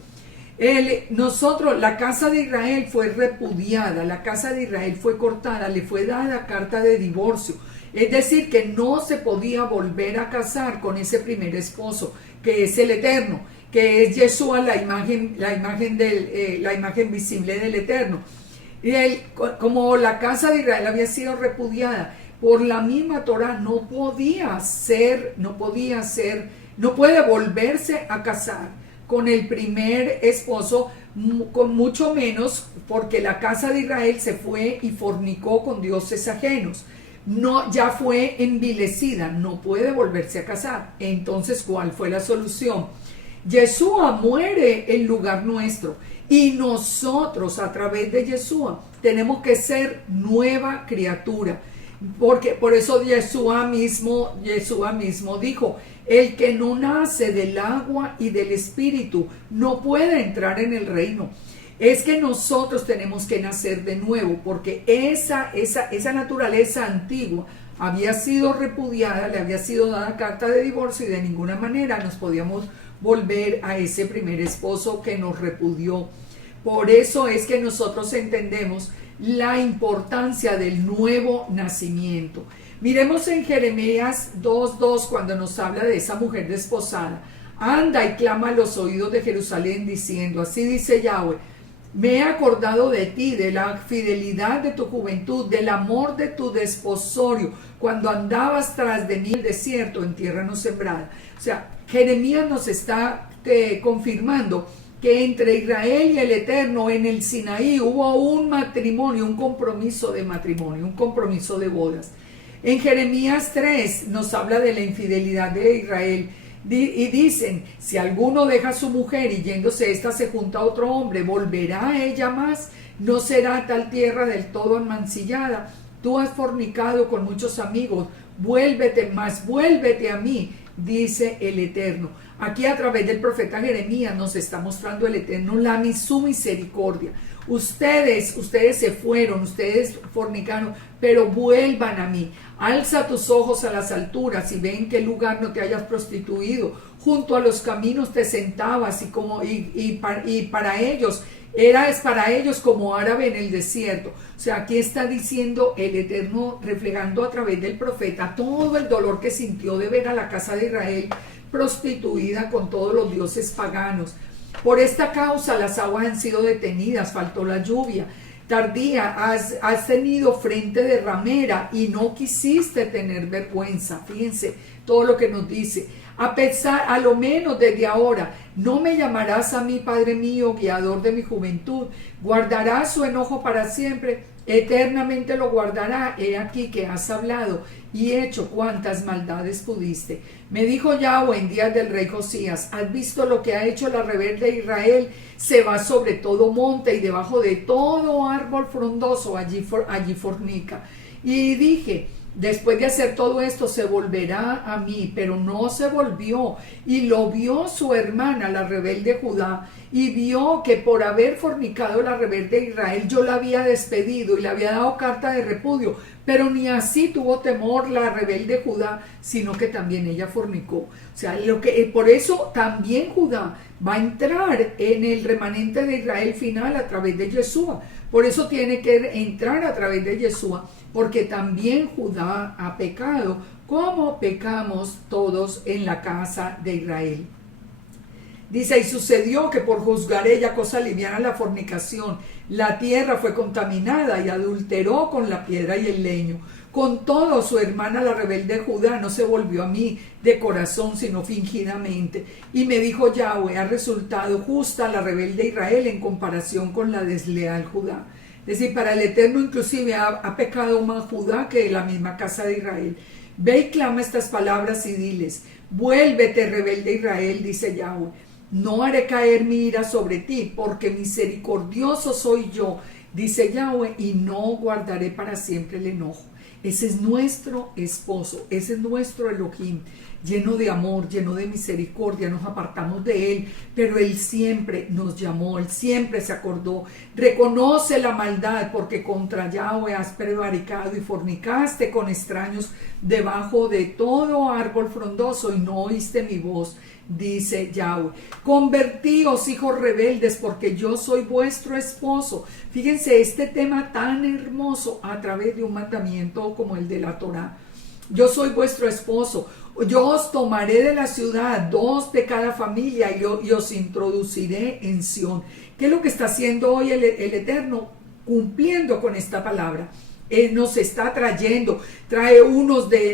La casa de Israel fue repudiada, la casa de Israel fue cortada, le fue dada carta de divorcio. Es decir, que no se podía volver a casar con ese primer esposo, que es el Eterno, que es Yeshua, la imagen visible del Eterno. Y como la casa de Israel había sido repudiada por la misma Torah, no puede volverse a casar con el primer esposo, con mucho menos porque la casa de Israel se fue y fornicó con dioses ajenos. No, ya fue envilecida, no puede volverse a casar. Entonces, ¿cuál fue la solución? Yeshua muere en lugar nuestro y nosotros a través de Yeshua tenemos que ser nueva criatura, porque por eso Yeshua mismo dijo: el que no nace del agua y del espíritu no puede entrar en el reino. Es que nosotros tenemos que nacer de nuevo, porque esa naturaleza antigua había sido repudiada, le había sido dada carta de divorcio y de ninguna manera nos podíamos volver a ese primer esposo que nos repudió. Por eso es que nosotros entendemos la importancia del nuevo nacimiento. Miremos en Jeremías 2:2 cuando nos habla de esa mujer desposada. Anda y clama a los oídos de Jerusalén diciendo: así dice Yahweh, me he acordado de ti, de la fidelidad de tu juventud, del amor de tu desposorio, cuando andabas tras de mí en el desierto, en tierra no sembrada. O sea, Jeremías nos está confirmando que entre Israel y el Eterno en el Sinaí hubo un matrimonio, un compromiso de matrimonio, un compromiso de bodas. En Jeremías 3 nos habla de la infidelidad de Israel y dicen: si alguno deja a su mujer y yéndose ésta se junta a otro hombre, ¿volverá a ella más? ¿No será tal tierra del todo enmancillada? Tú has fornicado con muchos amigos, vuélvete a mí, dice el Eterno. Aquí a través del profeta Jeremías nos está mostrando el Eterno su misericordia. Ustedes se fueron, ustedes fornicaron, pero vuelvan a mí. Alza tus ojos a las alturas y ve en qué lugar no te hayas prostituido. Junto a los caminos te sentabas para ellos como árabe en el desierto. O sea, aquí está diciendo el Eterno, reflejando a través del profeta todo el dolor que sintió de ver a la casa de Israel prostituida con todos los dioses paganos. Por esta causa las aguas han sido detenidas, faltó la lluvia tardía, has tenido frente de ramera y no quisiste tener vergüenza. Fíjense todo lo que nos dice. A lo menos desde ahora, no me llamarás a mí, Padre mío, guiador de mi juventud. Guardarás su enojo para siempre, eternamente lo guardará. He aquí que has hablado y hecho cuantas maldades pudiste. Me dijo Yahweh en días del rey Josías: ¿has visto lo que ha hecho la rebelde Israel? Se va sobre todo monte y debajo de todo árbol frondoso, allí fornica. Y dije: después de hacer todo esto se volverá a mí, pero no se volvió. Y lo vio su hermana, la rebelde Judá, y vio que por haber fornicado la rebelde Israel, yo la había despedido y le había dado carta de repudio. Pero ni así tuvo temor la rebelde Judá, sino que también ella fornicó. O sea, por eso también Judá va a entrar en el remanente de Israel final a través de Yeshua. Por eso tiene que entrar a través de Yeshua, porque también Judá ha pecado, como pecamos todos en la casa de Israel. Dice: y sucedió que por juzgar ella cosa liviana la fornicación, la tierra fue contaminada y adulteró con la piedra y el leño. Con todo, su hermana la rebelde Judá no se volvió a mí de corazón, sino fingidamente. Y me dijo Yahweh: ha resultado justa la rebelde Israel en comparación con la desleal Judá. Es decir, para el Eterno inclusive ha pecado más Judá que la misma casa de Israel. Ve y clama estas palabras y diles: vuélvete, rebelde Israel, dice Yahweh. No haré caer mi ira sobre ti, porque misericordioso soy yo, dice Yahweh, y no guardaré para siempre el enojo. Ese es nuestro esposo, ese es nuestro Elohim, lleno de amor, lleno de misericordia. Nos apartamos de él, pero él siempre nos llamó, él siempre se acordó. Reconoce la maldad, porque contra Yahweh has prevaricado y fornicaste con extraños debajo de todo árbol frondoso y no oíste mi voz, dice Yahweh. Convertíos, hijos rebeldes, porque yo soy vuestro esposo. Fíjense este tema tan hermoso a través de un mandamiento como el de la Torá. Yo soy vuestro esposo. Yo os tomaré de la ciudad 2 de cada familia y os introduciré en Sión. ¿Qué es lo que está haciendo hoy el Eterno? Cumpliendo con esta palabra. Él nos está trayendo, trae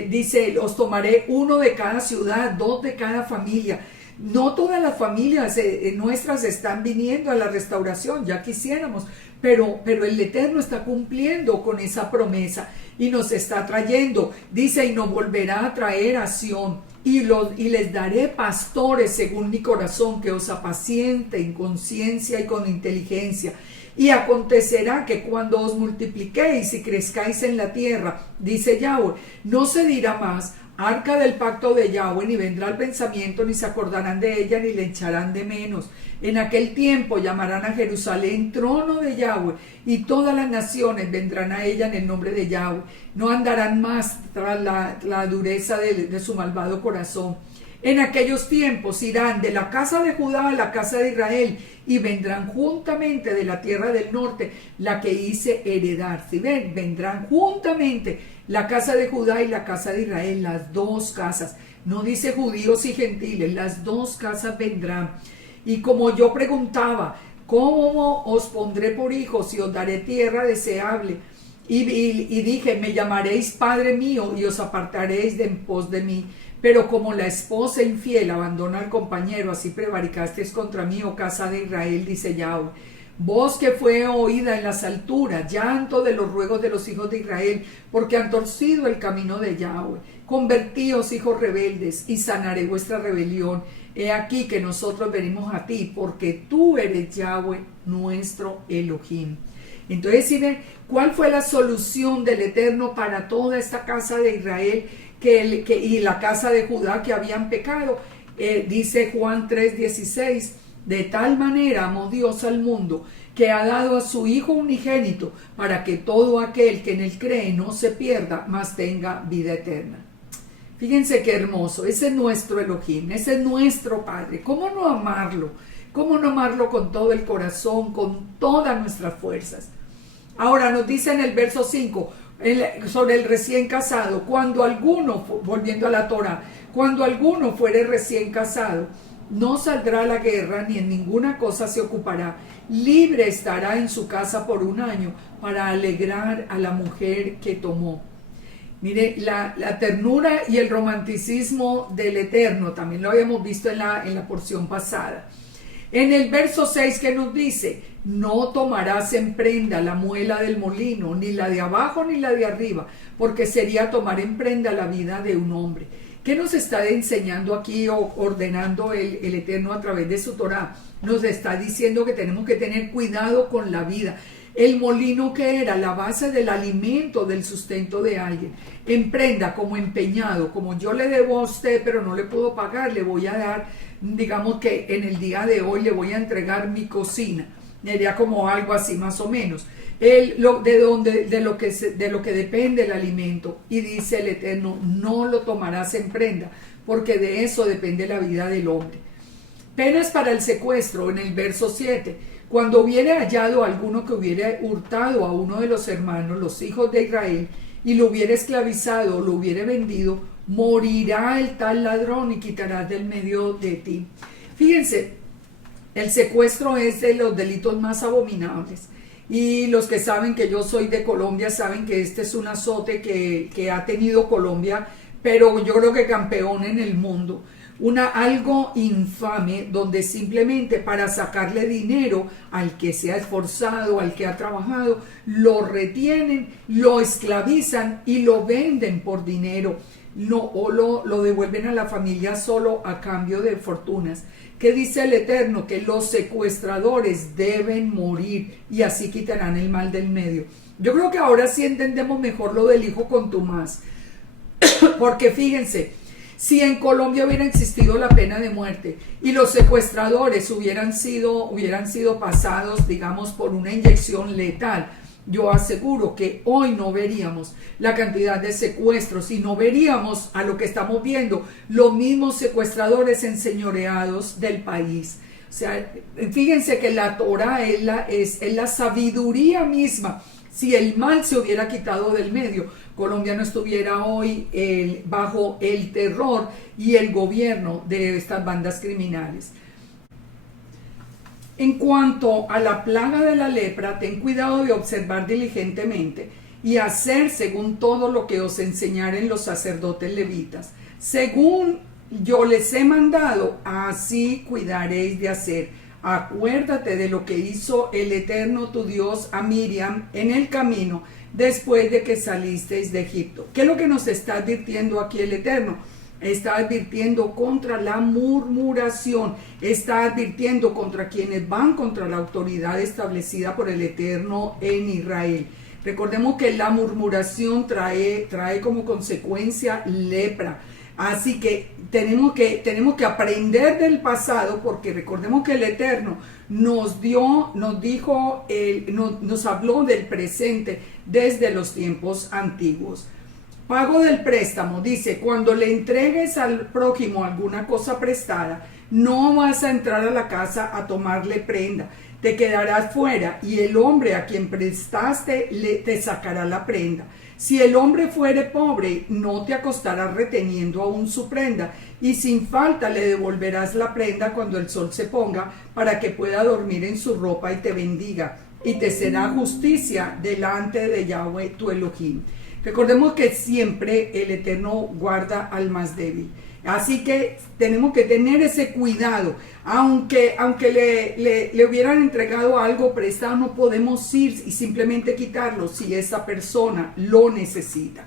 dice: os tomaré 1 de cada ciudad, 2 de cada familia. No todas las familias nuestras están viniendo a la restauración, ya quisiéramos, pero el Eterno está cumpliendo con esa promesa y nos está trayendo. Dice: y nos volverá a traer a Sión, y les daré pastores según mi corazón, que os apacienten en conciencia y con inteligencia. Y acontecerá que cuando os multipliquéis y crezcáis en la tierra, dice Yahweh, no se dirá más: arca del pacto de Yahweh, ni vendrá el pensamiento, ni se acordarán de ella, ni le echarán de menos. En aquel tiempo llamarán a Jerusalén trono de Yahweh, y todas las naciones vendrán a ella en el nombre de Yahweh. No andarán más tras la dureza de su malvado corazón. En aquellos tiempos irán de la casa de Judá a la casa de Israel, y vendrán juntamente de la tierra del norte, la que hice heredar. ¿Sí ven? Vendrán juntamente la casa de Judá y la casa de Israel, las 2 casas. No dice judíos y gentiles, las 2 casas vendrán. Y como yo preguntaba: ¿cómo os pondré por hijos y os daré tierra deseable? Y dije: me llamaréis Padre mío y os apartaréis de en pos de mí. Pero como la esposa infiel abandona al compañero, así prevaricasteis contra mí, oh casa de Israel, dice Yahweh. Voz que fue oída en las alturas, llanto de los ruegos de los hijos de Israel, porque han torcido el camino de Yahweh. Convertíos, hijos rebeldes, y sanaré vuestra rebelión. He aquí que nosotros venimos a ti, porque tú eres Yahweh, nuestro Elohim. Entonces, ¿sí ven cuál fue la solución del Eterno para toda esta casa de Israel y la casa de Judá que habían pecado? Dice Juan 3:16: de tal manera amó Dios al mundo, que ha dado a su Hijo unigénito, para que todo aquel que en él cree no se pierda, mas tenga vida eterna. Fíjense qué hermoso. Ese es nuestro Elohim, ese es nuestro Padre. ¿Cómo no amarlo? ¿Cómo no amarlo con todo el corazón, con todas nuestras fuerzas? Ahora nos dice en el verso 5 sobre el recién casado: cuando alguno, volviendo a la Torah, cuando alguno fuere recién casado, no saldrá a la guerra, ni en ninguna cosa se ocupará. Libre estará en su casa por 1 año, para alegrar a la mujer que tomó. Mire, la ternura y el romanticismo del Eterno, también lo habíamos visto en la porción pasada. En el verso 6 que nos dice, no tomarás en prenda la muela del molino, ni la de abajo ni la de arriba, porque sería tomar en prenda la vida de un hombre. ¿Qué nos está enseñando aquí o ordenando el Eterno a través de su Torá? Nos está diciendo que tenemos que tener cuidado con la vida. El molino, que era la base del alimento, del sustento de alguien, en prenda, como empeñado, como yo le debo a usted pero no le puedo pagar, le voy a dar, digamos que en el día de hoy le voy a entregar mi cocina, sería como algo así más o menos, de lo que depende el alimento. Y dice el Eterno, no lo tomarás en prenda, porque de eso depende la vida del hombre. Penas para el secuestro, en el verso 7. Cuando hubiere hallado a alguno que hubiere hurtado a uno de los hermanos, los hijos de Israel, y lo hubiere esclavizado o lo hubiere vendido, morirá el tal ladrón y quitarás del medio de ti. Fíjense, el secuestro es de los delitos más abominables. Y los que saben que yo soy de Colombia saben que este es un azote que ha tenido Colombia, pero yo creo que campeón en el mundo. Algo infame, donde simplemente para sacarle dinero al que se ha esforzado, al que ha trabajado, lo retienen, lo esclavizan y lo venden por dinero, o lo devuelven a la familia solo a cambio de fortunas. ¿Qué dice el Eterno? Que los secuestradores deben morir y así quitarán el mal del medio. Yo creo que ahora sí entendemos mejor lo del hijo contumaz, porque fíjense, si en Colombia hubiera existido la pena de muerte y los secuestradores hubieran sido pasados, digamos, por una inyección letal, yo aseguro que hoy no veríamos la cantidad de secuestros y no veríamos a lo que estamos viendo, los mismos secuestradores enseñoreados del país. O sea, fíjense que la Torah es la sabiduría misma. Si el mal se hubiera quitado del medio, Colombia no estuviera hoy bajo el terror y el gobierno de estas bandas criminales. En cuanto a la plaga de la lepra, ten cuidado de observar diligentemente y hacer según todo lo que os enseñaren los sacerdotes levitas. Según yo les he mandado, así cuidaréis de hacer. Acuérdate de lo que hizo el Eterno tu Dios a Miriam en el camino después de que salisteis de Egipto. ¿Qué es lo que nos está advirtiendo aquí el Eterno? Está advirtiendo contra la murmuración, está advirtiendo contra quienes van contra la autoridad establecida por el Eterno en Israel. Recordemos que la murmuración trae como consecuencia lepra. Así que tenemos que aprender del pasado, porque recordemos que el Eterno nos habló del presente desde los tiempos antiguos. Pago del préstamo, dice, cuando le entregues al prójimo alguna cosa prestada, no vas a entrar a la casa a tomarle prenda, te quedarás fuera y el hombre a quien prestaste te sacará la prenda. Si el hombre fuere pobre, no te acostarás reteniendo aún su prenda, y sin falta le devolverás la prenda cuando el sol se ponga, para que pueda dormir en su ropa y te bendiga, y te será justicia delante de Yahweh tu Elohim. Recordemos que siempre el Eterno guarda al más débil. Así que tenemos que tener ese cuidado. Aunque le hubieran entregado algo prestado, no podemos ir y simplemente quitarlo si esa persona lo necesita.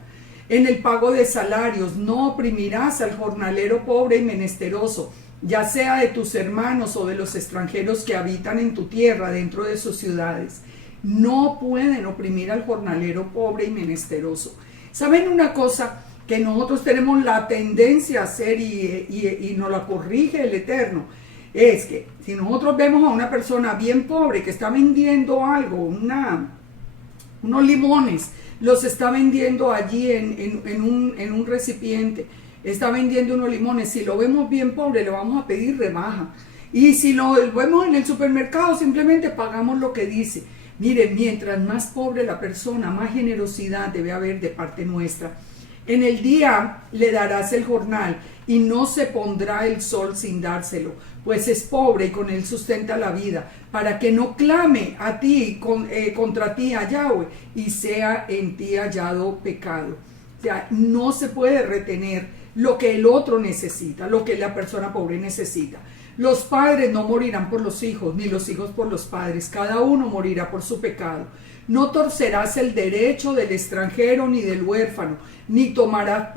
En el pago de salarios, no oprimirás al jornalero pobre y menesteroso, ya sea de tus hermanos o de los extranjeros que habitan en tu tierra, dentro de sus ciudades. No pueden oprimir al jornalero pobre y menesteroso. ¿Saben una cosa? Que nosotros tenemos la tendencia a hacer y nos la corrige el Eterno, es que si nosotros vemos a una persona bien pobre que está vendiendo algo, unos limones, los está vendiendo allí en un recipiente, está vendiendo unos limones, si lo vemos bien pobre le vamos a pedir rebaja, y si lo vemos en el supermercado simplemente pagamos lo que dice. Mire, mientras más pobre la persona, más generosidad debe haber de parte nuestra. En el día le darás el jornal y no se pondrá el sol sin dárselo, pues es pobre y con él sustenta la vida, para que no clame a ti contra ti a Yahweh y sea en ti hallado pecado. sea, no se puede retener lo que el otro necesita, lo que la persona pobre necesita. Los padres no morirán por los hijos, ni los hijos por los padres. Cada uno morirá por su pecado. No torcerás el derecho del extranjero ni del huérfano, ni tomarás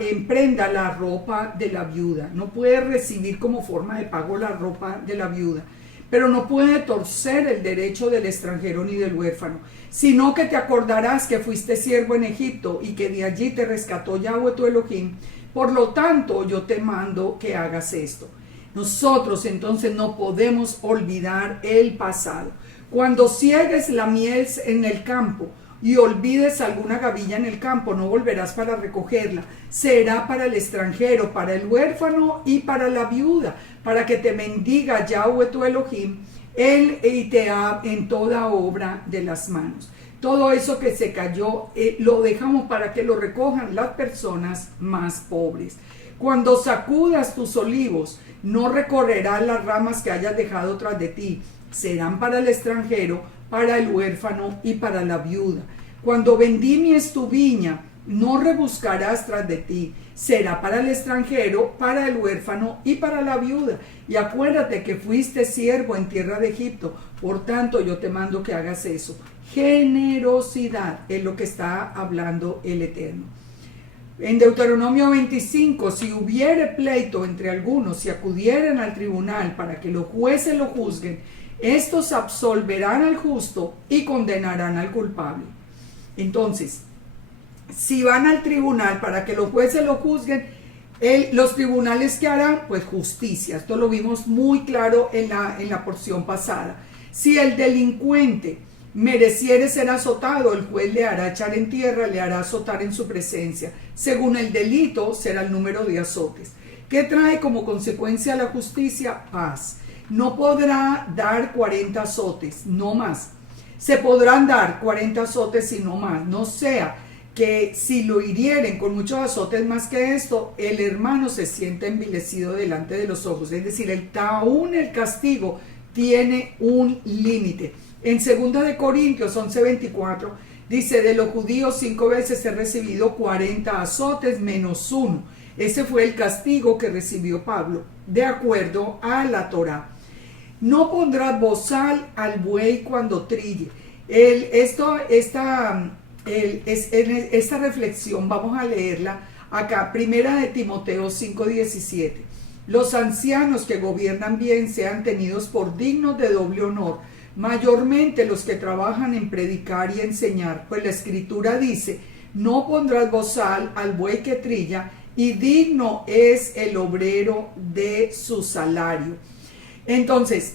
en prenda la ropa de la viuda. No puedes recibir como forma de pago la ropa de la viuda, pero no puede torcer el derecho del extranjero ni del huérfano, sino que te acordarás que fuiste siervo en Egipto y que de allí te rescató Yahweh tu Elohim. Por lo tanto, yo te mando que hagas esto. Nosotros entonces no podemos olvidar el pasado. Cuando ciegues la miel en el campo y olvides alguna gavilla en el campo, no volverás para recogerla. Será para el extranjero, para el huérfano y para la viuda, para que te bendiga Yahweh tu Elohim, Él y te ha en toda obra de las manos. Todo eso que se cayó lo dejamos para que lo recojan las personas más pobres. Cuando sacudas tus olivos, no recorrerás las ramas que hayas dejado tras de ti. Serán para el extranjero, para el huérfano y para la viuda. Cuando vendimies tu viña, no rebuscarás tras de ti. Será para el extranjero, para el huérfano y para la viuda. Y acuérdate que fuiste siervo en tierra de Egipto. Por tanto, yo te mando que hagas eso. Generosidad es lo que está hablando el Eterno. En Deuteronomio 25, si hubiere pleito entre algunos, si acudieren al tribunal para que los jueces lo juzguen, estos absolverán al justo y condenarán al culpable. Entonces, si van al tribunal para que los jueces lo juzguen, los tribunales que harán, pues justicia. Esto lo vimos muy claro en la porción pasada. Si el delincuente mereciere ser azotado, el juez le hará echar en tierra, le hará azotar en su presencia. Según el delito será el número de azotes. ¿Qué trae como consecuencia la justicia? Paz. No podrá dar 40 azotes, no más. Se podrán dar 40 azotes y no más. No sea que si lo hirieren con muchos azotes más que esto, el hermano se sienta envilecido delante de los ojos. Es decir, aún el castigo tiene un límite. En 2 Corintios 11:24 dice, de los judíos 5 veces he recibido 40 azotes menos uno. Ese fue el castigo que recibió Pablo, de acuerdo a la Torá. No pondrás bozal al buey cuando trille. Esta reflexión vamos a leerla acá, 1 Timoteo 5:17. Los ancianos que gobiernan bien sean tenidos por dignos de doble honor, mayormente los que trabajan en predicar y enseñar, pues la escritura dice, no pondrás bozal al buey que trilla, y digno es el obrero de su salario. Entonces,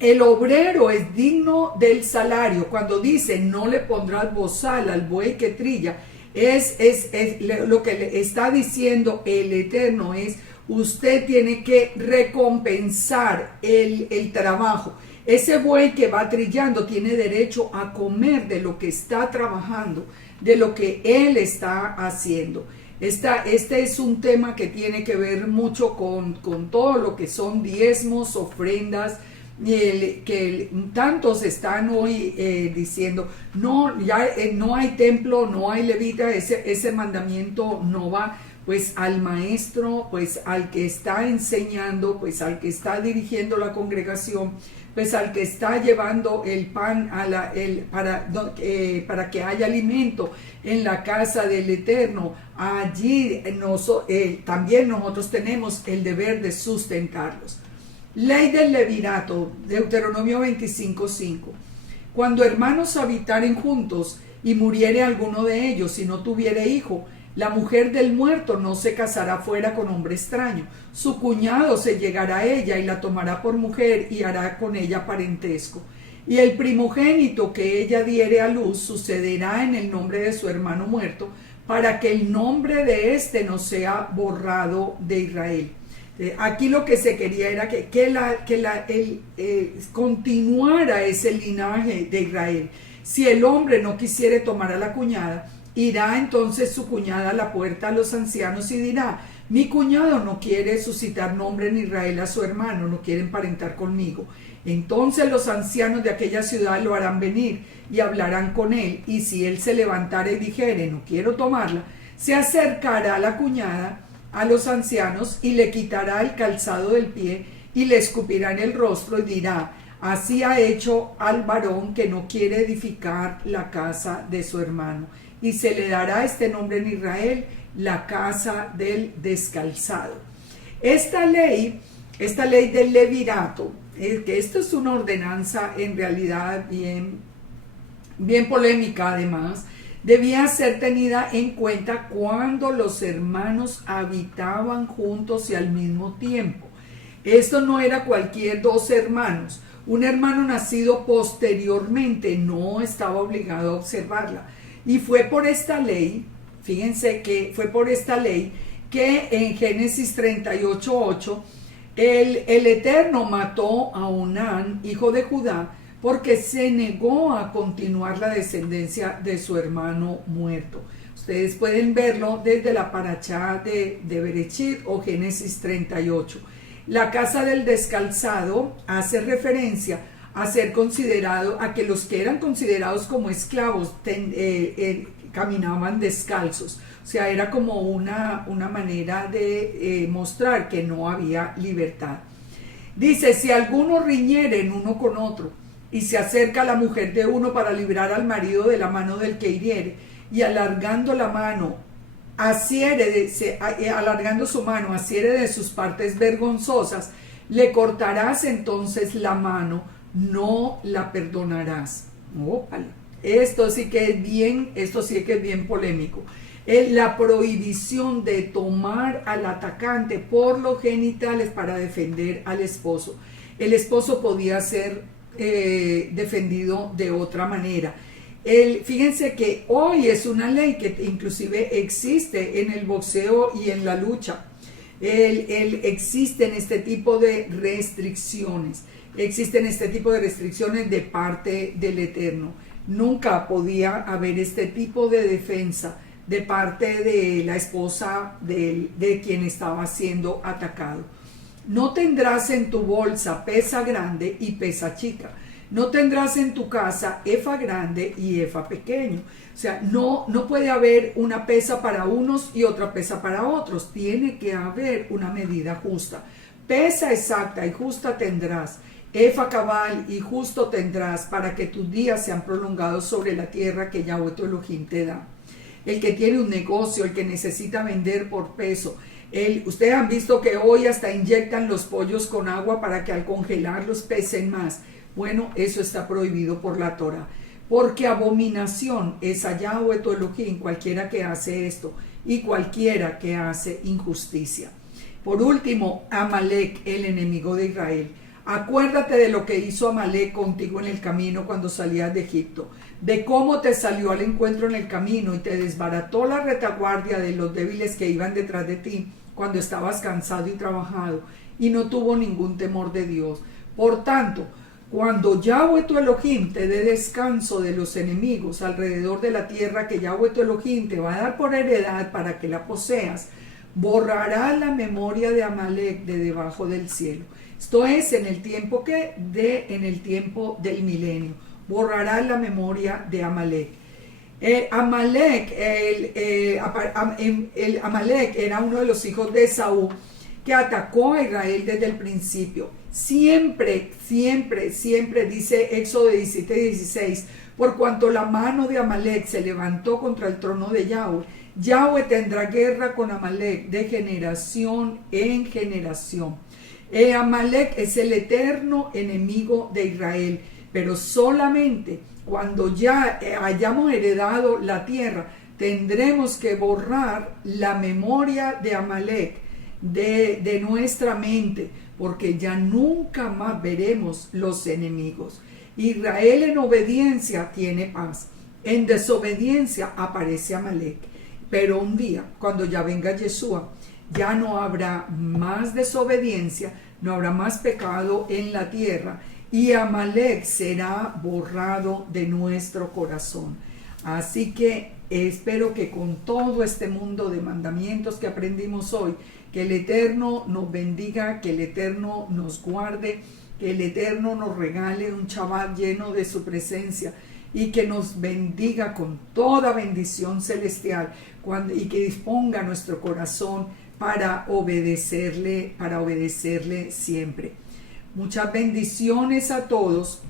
el obrero es digno del salario. Cuando dice no le pondrás bozal al buey que trilla, es lo que le está diciendo el Eterno es, usted tiene que recompensar el trabajo. Ese buey que va trillando tiene derecho a comer de lo que está trabajando, de lo que él está haciendo. Este es un tema que tiene que ver mucho con todo lo que son diezmos, ofrendas, que tantos están hoy diciendo, no, ya no hay templo, no hay levita, ese mandamiento no va. Pues al maestro, pues al que está enseñando, pues al que está dirigiendo la congregación, pues al que está llevando el pan para que haya alimento en la casa del Eterno, allí también nosotros tenemos el deber de sustentarlos. Ley del levirato, Deuteronomio 25:5. Cuando hermanos habitaren juntos y muriere alguno de ellos y no tuviere hijo, la mujer del muerto no se casará fuera con hombre extraño. Su cuñado se llegará a ella y la tomará por mujer y hará con ella parentesco. Y el primogénito que ella diere a luz sucederá en el nombre de su hermano muerto, para que el nombre de éste no sea borrado de Israel. Aquí lo que se quería era que continuara ese linaje de Israel. Si el hombre no quisiere tomar a la cuñada, irá entonces su cuñada a la puerta a los ancianos y dirá, Mi cuñado no quiere suscitar nombre en Israel a su hermano, no quiere emparentar conmigo. Entonces los ancianos de aquella ciudad lo harán venir y hablarán con él, y si él se levantare y dijere, no quiero tomarla, se acercará la cuñada a los ancianos y le quitará el calzado del pie y le escupirá en el rostro y dirá, así ha hecho al varón que no quiere edificar la casa de su hermano. Y se le dará este nombre en Israel, la casa del descalzado. Esta ley del levirato, que esto es una ordenanza en realidad bien polémica además, debía ser tenida en cuenta cuando los hermanos habitaban juntos y al mismo tiempo. Esto no era cualquier dos hermanos. Un hermano nacido posteriormente no estaba obligado a observarla. Y fue por esta ley, fíjense que fue por esta ley que en Génesis 38:8 el Eterno mató a Onán, hijo de Judá, porque se negó a continuar la descendencia de su hermano muerto. Ustedes pueden verlo desde la parachá de Berechit o Génesis 38. La casa del descalzado hace referencia a ser considerado, a que los que eran considerados como esclavos caminaban descalzos. O sea, era como una manera de mostrar que no había libertad. Dice, si alguno riñeren uno con otro, y se acerca a la mujer de uno para librar al marido de la mano del que hiriere, y alargando la mano, alargando su mano, asiere de sus partes vergonzosas, le cortarás entonces la mano, no la perdonarás. Ópale. Esto sí que es bien polémico. La prohibición de tomar al atacante por los genitales para defender al esposo. El esposo podía ser defendido de otra manera. Fíjense que hoy es una ley que inclusive existe en el boxeo y en la lucha. Existen este tipo de restricciones. Existen este tipo de restricciones de parte del Eterno. Nunca podía haber este tipo de defensa de parte de la esposa de quien estaba siendo atacado. No tendrás en tu bolsa pesa grande y pesa chica. No tendrás en tu casa efa grande y efa pequeño. O sea, no puede haber una pesa para unos y otra pesa para otros. Tiene que haber una medida justa. Pesa exacta y justa tendrás. Efa cabal y justo tendrás para que tus días sean prolongados sobre la tierra que Yahweh tu Elohim te da. El que tiene un negocio, el que necesita vender por peso. Ustedes han visto que hoy hasta inyectan los pollos con agua para que al congelarlos pesen más. Bueno, eso está prohibido por la Torah. Porque abominación es a Yahweh tu Elohim cualquiera que hace esto y cualquiera que hace injusticia. Por último, Amalek, el enemigo de Israel. Acuérdate de lo que hizo Amalek contigo en el camino cuando salías de Egipto, de cómo te salió al encuentro en el camino y te desbarató la retaguardia de los débiles que iban detrás de ti cuando estabas cansado y trabajado, y no tuvo ningún temor de Dios. Por tanto, cuando Yahweh tu Elohim te dé descanso de los enemigos alrededor de la tierra que Yahweh tu Elohim te va a dar por heredad para que la poseas, borrará la memoria de Amalek de debajo del cielo. Esto es en el tiempo del milenio. Borrará la memoria de Amalek. Amalek era uno de los hijos de Esaú que atacó a Israel desde el principio. Siempre, dice Éxodo 17:16, por cuanto la mano de Amalek se levantó contra el trono de Yahweh, Yahweh tendrá guerra con Amalek de generación en generación. Amalek es el eterno enemigo de Israel, pero solamente cuando ya hayamos heredado la tierra, tendremos que borrar la memoria de Amalek de nuestra mente, porque ya nunca más veremos los enemigos. Israel en obediencia tiene paz, en desobediencia aparece Amalek. Pero un día, cuando ya venga Yeshua, ya no habrá más desobediencia, no habrá más pecado en la tierra, y Amalek será borrado de nuestro corazón. Así que espero que con todo este mundo de mandamientos que aprendimos hoy, Que el Eterno nos bendiga, que el Eterno nos guarde, que el Eterno nos regale un Shabbat lleno de su presencia y que nos bendiga con toda bendición celestial y que disponga nuestro corazón para obedecerle siempre. Muchas bendiciones a todos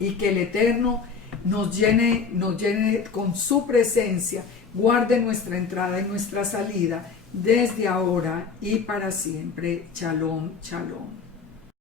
y que el Eterno nos llene con su presencia, guarde nuestra entrada y nuestra salida desde ahora y para siempre. Shalom, shalom.